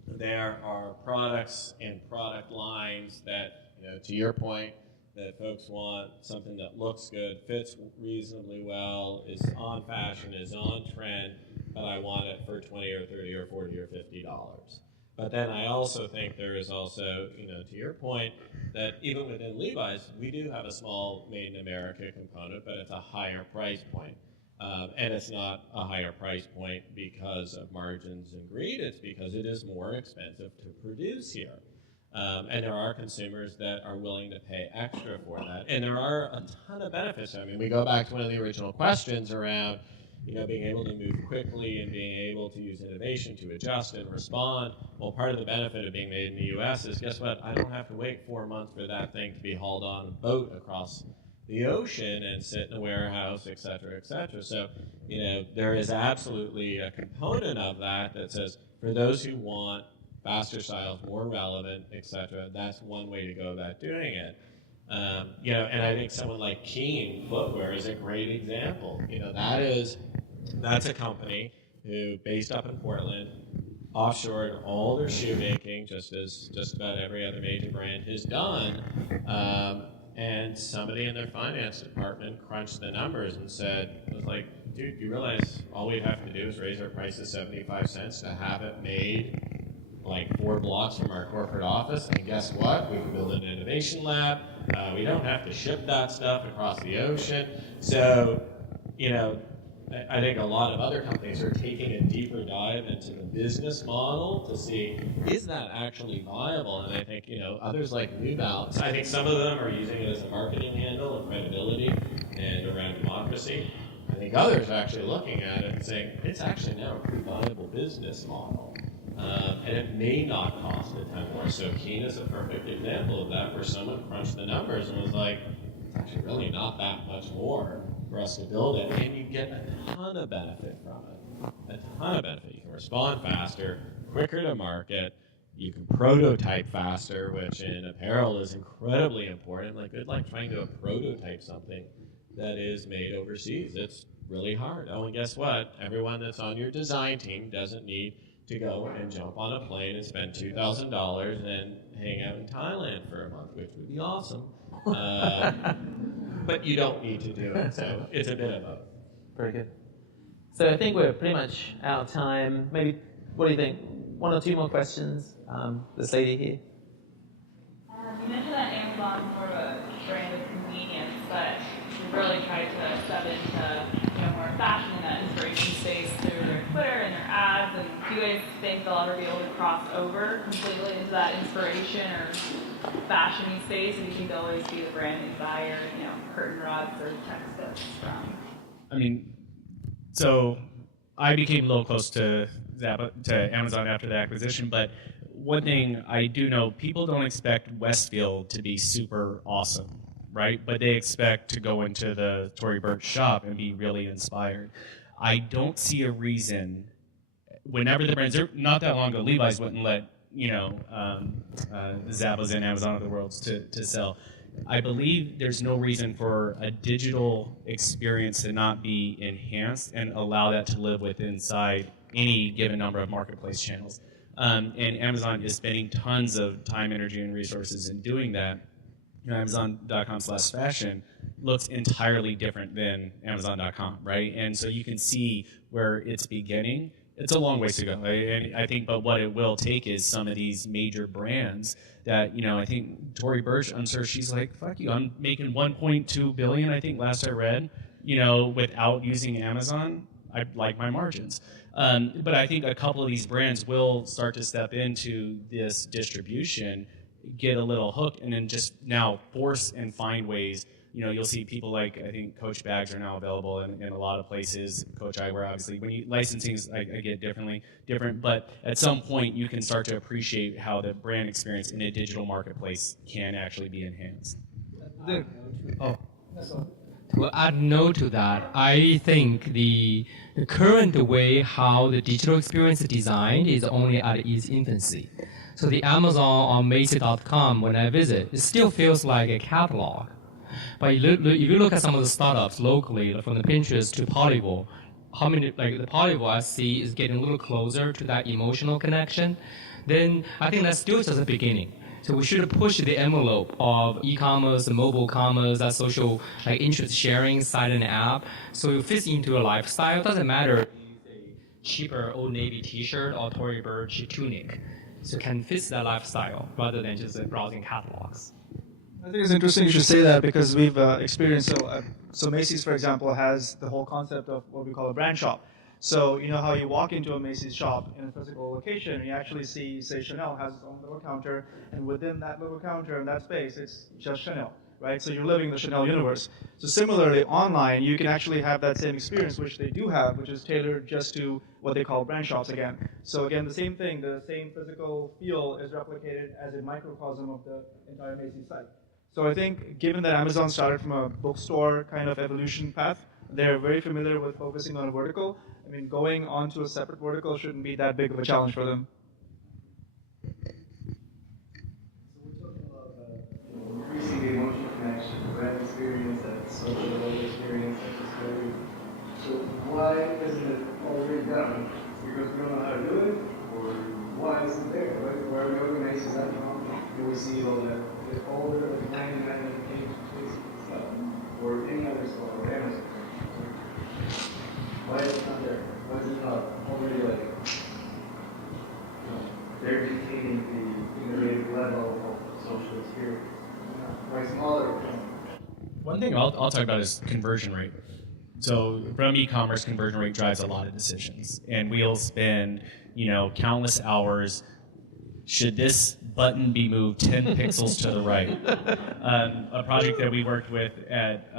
there are products and product lines that, you know, to your point, that folks want something that looks good, fits reasonably well, is on fashion, is on trend, but I want it for $20 or $30 or $40 or $50. But then I also think there is also, you know, to your point, that even within Levi's, we do have a small made in America component, but it's a higher price point. And it's not a higher price point because of margins and greed, it's because it is more expensive to produce here. And there are consumers that are willing to pay extra for that. And there are a ton of benefits. I mean, we go back to one of the original questions around, you know, being able to move quickly and being able to use innovation to adjust and respond. Well, part of the benefit of being made in the U.S. is, guess what? I don't have to wait 4 months for that thing to be hauled on a boat across the ocean and sit in a warehouse, et cetera, et cetera. So, you know, there is absolutely a component of that that says, for those who want faster styles, more relevant, et cetera, that's one way to go about doing it. You know, and I think someone like Keen Footwear is a great example. You know, that's a company who, based up in Portland, offshored all their shoemaking, just as just about every other major brand has done. And somebody in their finance department crunched the numbers and said, it was like, dude, you realize all we have to do is raise our prices 75 cents to have it made like 4 blocks from our corporate office, and guess what? We can build an innovation lab. We don't have to ship that stuff across the ocean. So, you know, I think a lot of other companies are taking a deeper dive into the business model to see, is that actually viable? And I think, you know, others like New Balance, I think some of them are using it as a marketing handle of credibility and around democracy. I think others are actually looking at it and saying, it's actually now a pretty viable business model. And it may not cost a ton more. So Keen is a perfect example of that, where someone crunched the numbers and was like, it's actually really not that much more for us to build it. And you get a ton of benefit from it. A ton of benefit. You can respond faster, quicker to market. You can prototype faster, which in apparel is incredibly important. Like, good luck trying to prototype something that is made overseas. It's really hard. Oh, and guess what? Everyone that's on your design team doesn't need to go and jump on a plane and spend $2,000 and hang out in Thailand for a month, which would be awesome. But you don't need to do it, so it's a bit of both. Very good. So I think we're pretty much out of time. Maybe, what do you think? one or two more questions. This lady here. You mentioned that Amazon's more of a brand of convenience, but you've really tried to step into more fashion and that inspiration space through their Twitter and their ads. And do you guys think they'll ever be able to cross over completely into that inspiration or fashion-y space? Or do you think they'll always be the brand they buy or curtain rods or textiles from? I mean, so I became a little close to Amazon after the acquisition, but one thing I do know, people don't expect Westfield to be super awesome, right? But they expect to go into the Tory Burch shop and be really inspired. I don't see a reason, whenever the brands, not that long ago, Levi's wouldn't let, Zappas and Amazon of the world to sell. I believe there's no reason for a digital experience to not be enhanced and allow that to live inside any given number of marketplace channels. And Amazon is spending tons of time, energy, and resources in doing that. Amazon.com/fashion looks entirely different than Amazon.com, right? And so you can see where it's beginning. It's a long ways to go, and I think, but what it will take is some of these major brands that, I think Tory Burch, I'm sure she's like, fuck you, I'm making 1.2 billion, I think last I read, without using Amazon. I like my margins. But I think a couple of these brands will start to step into this distribution, get a little hook, and then just now force and find ways. You'll see people like, I think Coach bags are now available in a lot of places. Coach eyewear, obviously. When you licensing, I get different, but at some point you can start to appreciate how the brand experience in a digital marketplace can actually be enhanced. To add note to that, I think the current way how the digital experience is designed is only at its infancy. So the Amazon or Macy.com, when I visit, it still feels like a catalog. But if you look at some of the startups locally, from the Pinterest to Polyvore, the Polyvore I see is getting a little closer to that emotional connection, then I think that's still just the beginning. So we should push the envelope of e-commerce, mobile commerce, that social interest sharing side and app. So it fits into a lifestyle. It doesn't matter if you use a cheaper Old Navy t-shirt or Tory Burch tunic. So it can fit that lifestyle rather than just browsing catalogs. I think it's interesting you should say that because we've experienced, so Macy's, for example, has the whole concept of what we call a brand shop. So you know how you walk into a Macy's shop in a physical location, and you actually see, say, Chanel has its own little counter, and within that little counter and that space, it's just Chanel, right? So you're living the Chanel universe. So similarly, online, you can actually have that same experience, which they do have, which is tailored just to what they call brand shops again. So again, the same thing, the same physical feel is replicated as a microcosm of the entire Macy's site. So I think, given that Amazon started from a bookstore kind of evolution path, they're very familiar with focusing on a vertical. I mean, going onto a separate vertical shouldn't be that big of a challenge for them. So we're talking about increasing the emotional connection, the brand experience, that social experience, that discovery. So why isn't it already done? Because we don't know how to do it, or why isn't it there? Right? Where we organize is that wrong? Do we see all the older, like 99 stuff, or any other store, or Amazon? Why is it not there? Why is it not already they're dictating the innovative level of social experience? Why smaller? One thing I'll talk about is conversion rate. So from e-commerce, conversion rate drives a lot of decisions, and we'll spend countless hours. Should this button be moved 10 pixels to the right? A project that we worked with at,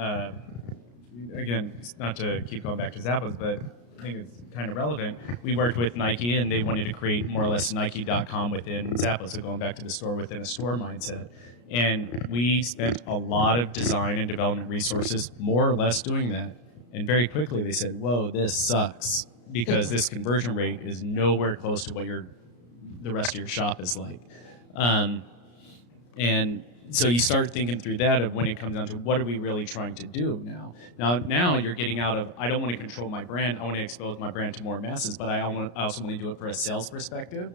again, not to keep going back to Zappos, but I think it's kind of relevant. We worked with Nike, and they wanted to create more or less Nike.com within Zappos, so going back to the store within a store mindset. And we spent a lot of design and development resources more or less doing that. And very quickly they said, whoa, this sucks, because this conversion rate is nowhere close to what the rest of your shop is like. And so you start thinking through that of when it comes down to what are we really trying to do now? Now you're getting out of, I don't want to control my brand, I want to expose my brand to more masses, but I also want to do it for a sales perspective.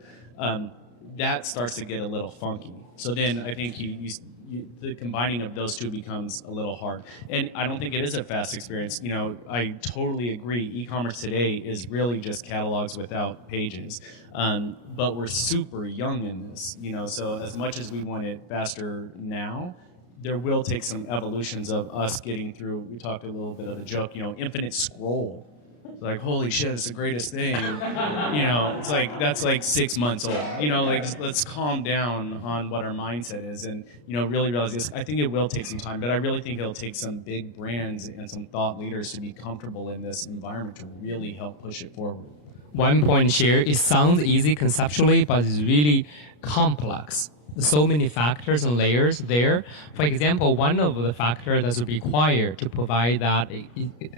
That starts to get a little funky. So then I think the combining of those two becomes a little hard. And I don't think it is a fast experience. You know, I totally agree. E-commerce today is really just catalogs without pages. But we're super young in this, you know, so as much as we want it faster now, there will take some evolutions of us getting through. We talked a little bit of a joke, you know, infinite scroll. It's like, holy shit, it's the greatest thing. You know, it's like, that's like 6 months old. You know, like, let's calm down on what our mindset is and, you know, really realize this. I think it will take some time, but I really think it'll take some big brands and some thought leaders to be comfortable in this environment to really help push it forward. One point here, it sounds easy conceptually, but it's really complex. So many factors and layers there. For example, one of the factors that's required to provide that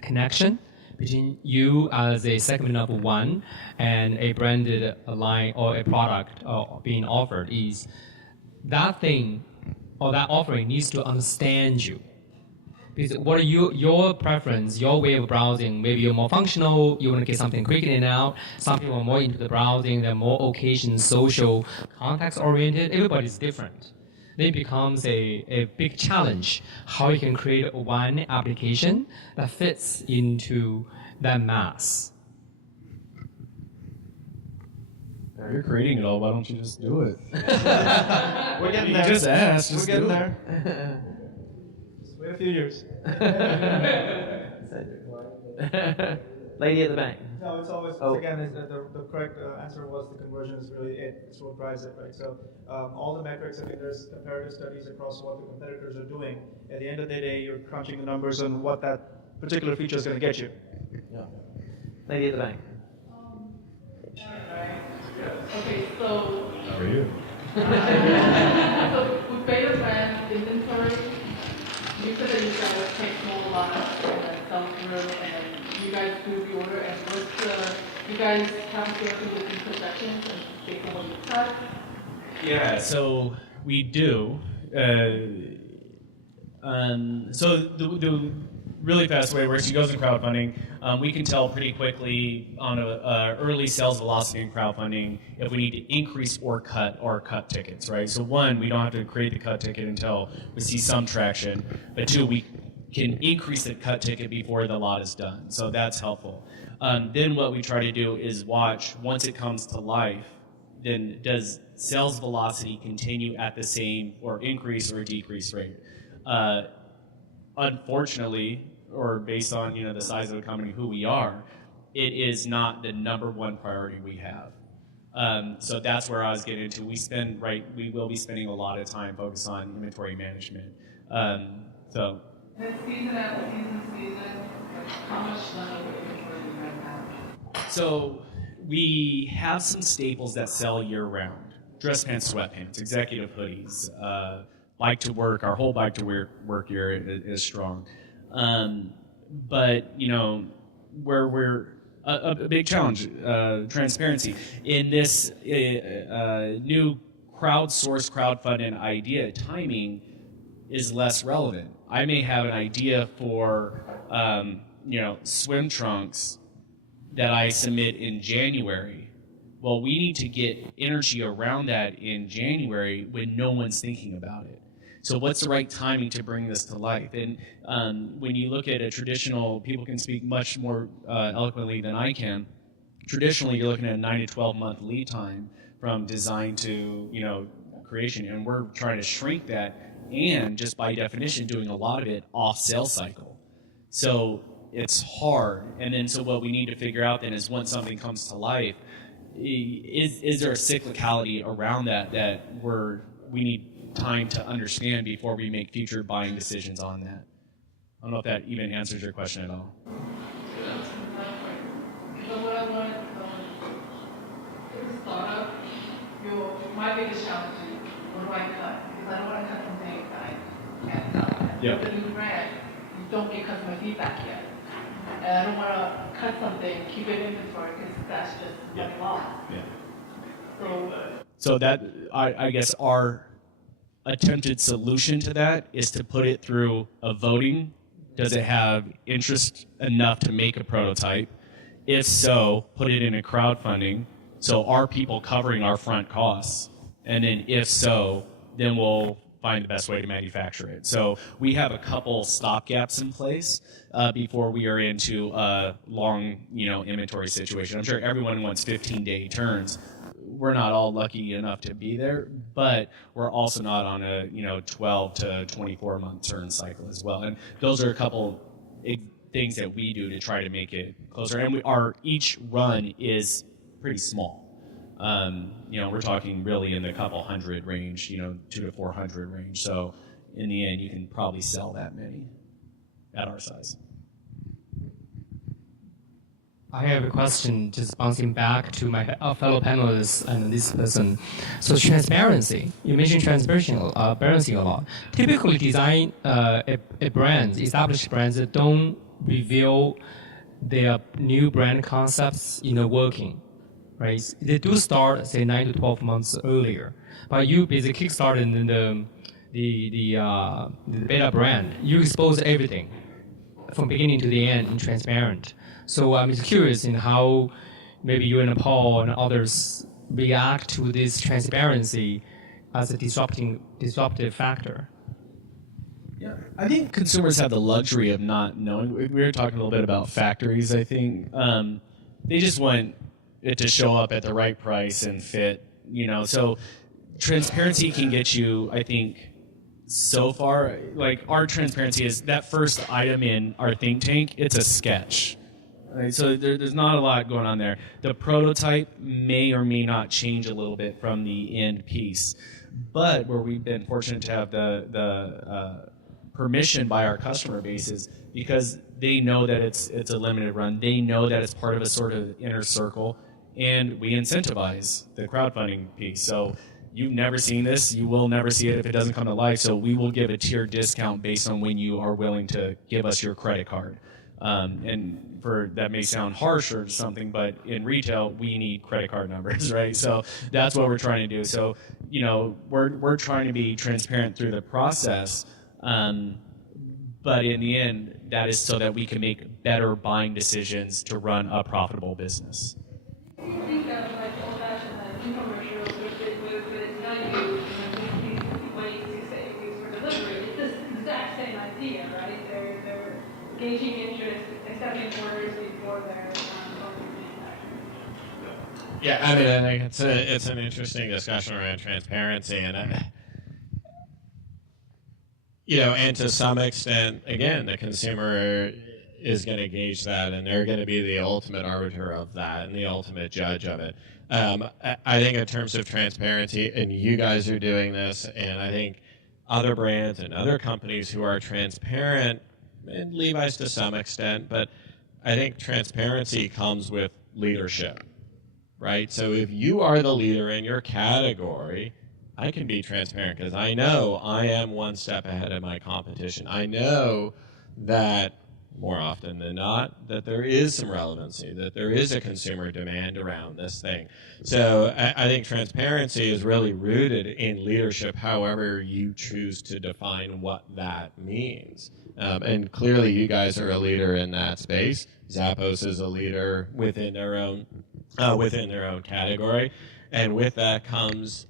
connection between you as a segment of one and a branded line or a product being offered is that thing or that offering needs to understand you. Because what are your preference, your way of browsing? Maybe you're more functional, you want to get something quickly now. Some people are more into the browsing, they're more occasion, social, context-oriented. Everybody's different. Then it becomes a big challenge how you can create one application that fits into that mass. You're creating it all, why don't you just do it? We're getting there. You just asked, just We're getting do there. Just wait a few years. Lady at the back. No, it's always, again, the correct answer was the conversion is really it. It's what drives it, right? So all the metrics, I mean, there's comparative studies across what the competitors are doing. At the end of the day, you're crunching the numbers on what that particular feature is going to get you. Yeah. Lady at the back. Okay, so. How are you? So with Betabrand inventory, you said that you guys take small lots and then sell through, and then you guys do the order, and you guys calculate the different projections and based on what you cut? Yeah, so we do. So the really fast way it works, it goes in crowdfunding. We can tell pretty quickly on a early sales velocity in crowdfunding if we need to increase or cut our cut tickets, right? So one, we don't have to create the cut ticket until we see some traction, but two, we can increase the cut ticket before the lot is done. So that's helpful. Then what we try to do is watch, once it comes to life, then does sales velocity continue at the same or increase or decrease rate? Unfortunately, or based on the size of the company, who we are, it is not the number one priority we have. So that's where I was getting into. We will be spending a lot of time focused on inventory management. So. And season after season, how much leftover inventory do you guys have? So we have some staples that sell year round. Dress pants, sweatpants, executive hoodies, bike to work. Our whole bike to work year is strong. But where we're a big challenge, transparency in this new crowdsourced, crowdfunded idea. Timing is less relevant. I may have an idea for swim trunks that I submit in January. Well, we need to get energy around that in January when no one's thinking about it. So what's the right timing to bring this to life? And when you look at a traditional, people can speak much more eloquently than I can. Traditionally, you're looking at a 9 to 12 month lead time from design to creation, and we're trying to shrink that. And just by definition, doing a lot of it off sales cycle. So it's hard. And then so what we need to figure out then is once something comes to life, is there a cyclicality around that we need time to understand before we make future buying decisions on that. I don't know if that even answers your question at all. So what I want to startup, my biggest challenge is what do I cut? Because I don't want to cut something that I can't sell. Yeah. With the new brand, you don't get customer feedback yet. And I don't want to cut something, keep it in inventory, because that's just like lost. Yeah. So that, I guess our attempted solution to that is to put it through a voting. Does it have interest enough to make a prototype? If so, put it in a crowdfunding. So are people covering our front costs? And then if so, then we'll find the best way to manufacture it. So we have a couple stopgaps in place before we are into a long, inventory situation. I'm sure everyone wants 15-day turns. We're not all lucky enough to be there, but we're also not on a 12 to 24 month turn cycle as well. And those are a couple things that we do to try to make it closer. And each run is pretty small. We're talking really in the couple hundred range, 200 to 400 range. So in the end, you can probably sell that many at our size. I have a question, just bouncing back to my fellow panelists and this person. So transparency, you mentioned transparency a lot. Typically design established brands that don't reveal their new brand concepts in the working, right? They do start, say, 9 to 12 months earlier. But you basically kickstarted in the Betabrand. You expose everything from beginning to the end in transparent. So I'm just curious in how maybe you and Paul and others react to this transparency as a disruptive factor. Yeah, I think consumers have the luxury of not knowing. We were talking a little bit about factories, I think. They just want it to show up at the right price and fit, So transparency can get you, I think, so far. Like our transparency is that first item in our think tank, it's a sketch. Right, so there's not a lot going on there. The prototype may or may not change a little bit from the end piece, but where we've been fortunate to have the permission by our customer base is because they know that it's a limited run. They know that it's part of a sort of inner circle, and we incentivize the crowdfunding piece. So you've never seen this. You will never see it if it doesn't come to life. So we will give a tiered discount based on when you are willing to give us your credit card. And that may sound harsh or something, but in retail, we need credit card numbers, right? So that's what we're trying to do. So, we're trying to be transparent through the process, but in the end, that is so that we can make better buying decisions to run a profitable business. Do you think of like old-fashioned infomercials, which it's not you, what you say, use for delivery? It's the exact same idea, right? They're gauging interest, accepting orders before they're manufactured. Yeah, I think it's an interesting discussion around transparency, and and to some extent, again, the consumer is going to gauge that, and they're going to be the ultimate arbiter of that and the ultimate judge of it. I think in terms of transparency, and you guys are doing this, and I think other brands and other companies who are transparent, and Levi's to some extent, but I think transparency comes with leadership, right? So if you are the leader in your category, I can be transparent because I know I am one step ahead of my competition. I know that more often than not, that there is some relevancy, that there is a consumer demand around this thing. So I think transparency is really rooted in leadership, however you choose to define what that means. And clearly you guys are a leader in that space. Zappos is a leader within their own category. And with that comes,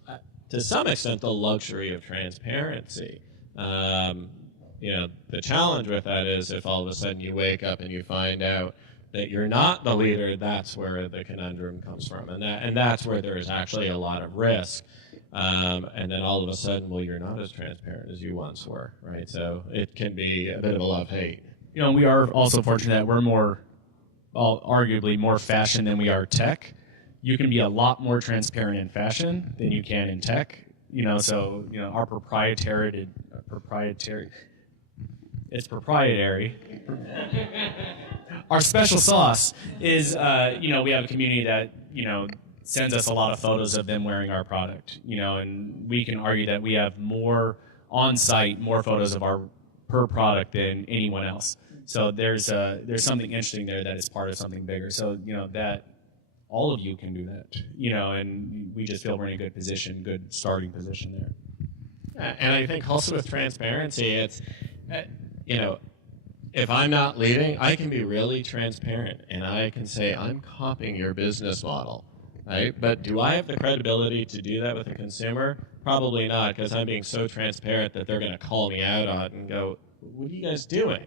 to some extent, the luxury of transparency. The challenge with that is if all of a sudden you wake up and you find out that you're not the leader, that's where the conundrum comes from. And that's where there is actually a lot of risk. And then all of a sudden, well, you're not as transparent as you once were, right? So it can be a bit of a love-hate. We are also fortunate that we're arguably more fashion than we are tech. You can be a lot more transparent in fashion than you can in tech. Our proprietary. It's proprietary. Our special sauce is, we have a community that, sends us a lot of photos of them wearing our product, and we can argue that we have more on-site, more photos of our per product than anyone else. So there's something interesting there that is part of something bigger. So, that all of you can do that, and we just feel we're in a good position, good starting position there. And I think also with transparency, it's, if I'm not leading, I can be really transparent and I can say, I'm copying your business model, right? But do I have the credibility to do that with a consumer? Probably not, because I'm being so transparent that they're going to call me out on it and go, what are you guys doing?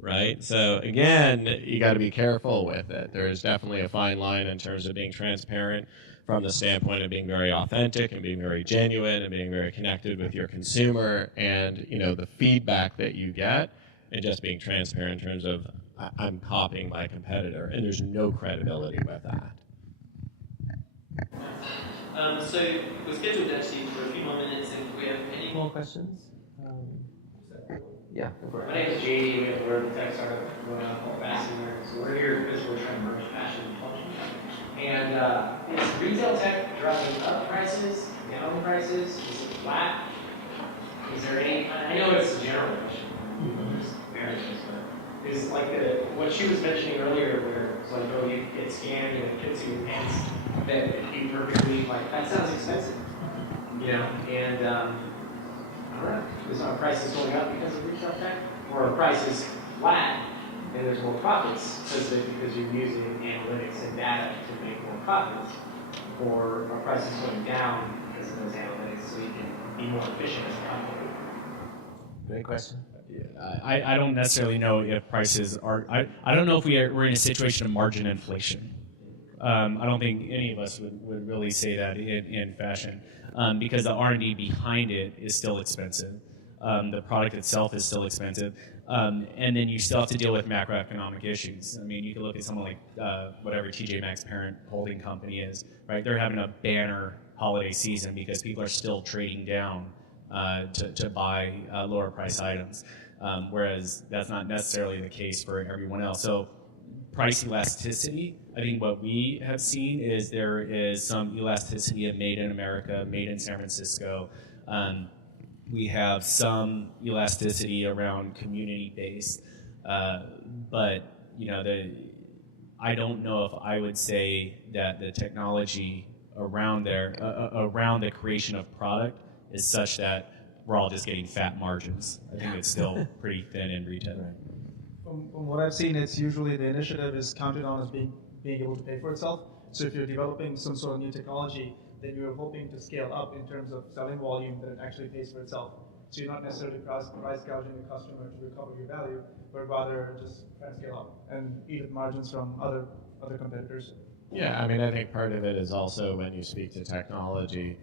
Right? So again, you got to be careful with it. There is definitely a fine line in terms of being transparent from the standpoint of being very authentic and being very genuine and being very connected with your consumer and, you know, the feedback that you get, and just being transparent in terms of I'm copying my competitor, and there's no credibility with that. So we're scheduled actually for a few more minutes if we have any more questions. Yeah, go for it. My name is JD. We're the tech startup going on called Fastener. So we're here because we're trying to merge fashion and function. And is retail tech driving up prices, down prices? Is it flat? Is there any? I know it's a general question. Just variables, but is like what she was mentioning earlier, where it's like, oh, you get scanned and it fits you in pants that you perfectly like. That sounds expensive, you know, and. I don't know. Is our prices going up because of retail tech? Or are prices flat and there's more profits because you're using analytics and data to make more profits? Or are prices going down because of those analytics so you can be more efficient as a company? Great question. I don't necessarily know if prices are. I don't know if we're in a situation of margin inflation. I don't think any of us would really say that in fashion, because the R&D behind it is still expensive. The product itself is still expensive. And then you still have to deal with macroeconomic issues. I mean, you can look at someone like whatever TJ Maxx parent holding company is, right? They're having a banner holiday season because people are still trading down to buy lower price items, whereas that's not necessarily the case for everyone else. So price elasticity, I think what we have seen is there is some elasticity of made in America, made in San Francisco. We have some elasticity around community-based, but you know, I don't know if I would say that the technology around there, around the creation of product, is such that we're all just getting fat margins. I think it's still pretty thin in retail. From what I've seen, it's usually the initiative is counted on as being able to pay for itself. So if you're developing some sort of new technology, then you're hoping to scale up in terms of selling volume that it actually pays for itself. So you're not necessarily price gouging the customer to recover your value, but rather just try to scale up and eat at margins from other competitors. Yeah, I mean, I think part of it is also when you speak to technology,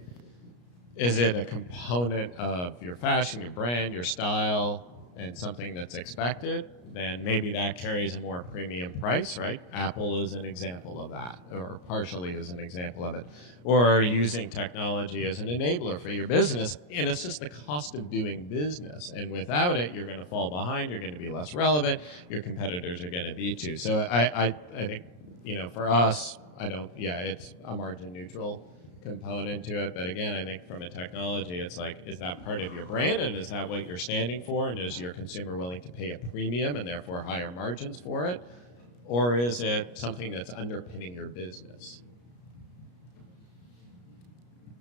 is it a component of your fashion, your brand, your style, and something that's expected? Then maybe that carries a more premium price, right? Apple is an example of that, or partially is an example of it. Or using technology as an enabler for your business, and it's just the cost of doing business. And without it, you're going to fall behind, you're going to be less relevant, your competitors are going to beat you. So I think, you know, for us, it's a margin neutral component to it, but again, I think from a technology, it's like, is that part of your brand, and is that what you're standing for, and is your consumer willing to pay a premium and therefore higher margins for it, or is it something that's underpinning your business?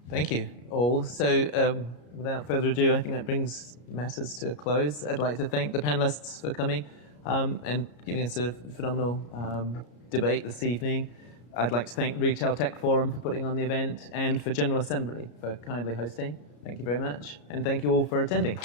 Thank you all. So without further ado, I think that brings matters to a close. I'd like to thank the panelists for coming and giving us a phenomenal debate this evening. I'd like to thank Retail Tech Forum for putting on the event, and for General Assembly for kindly hosting. Thank you very much, and thank you all for attending.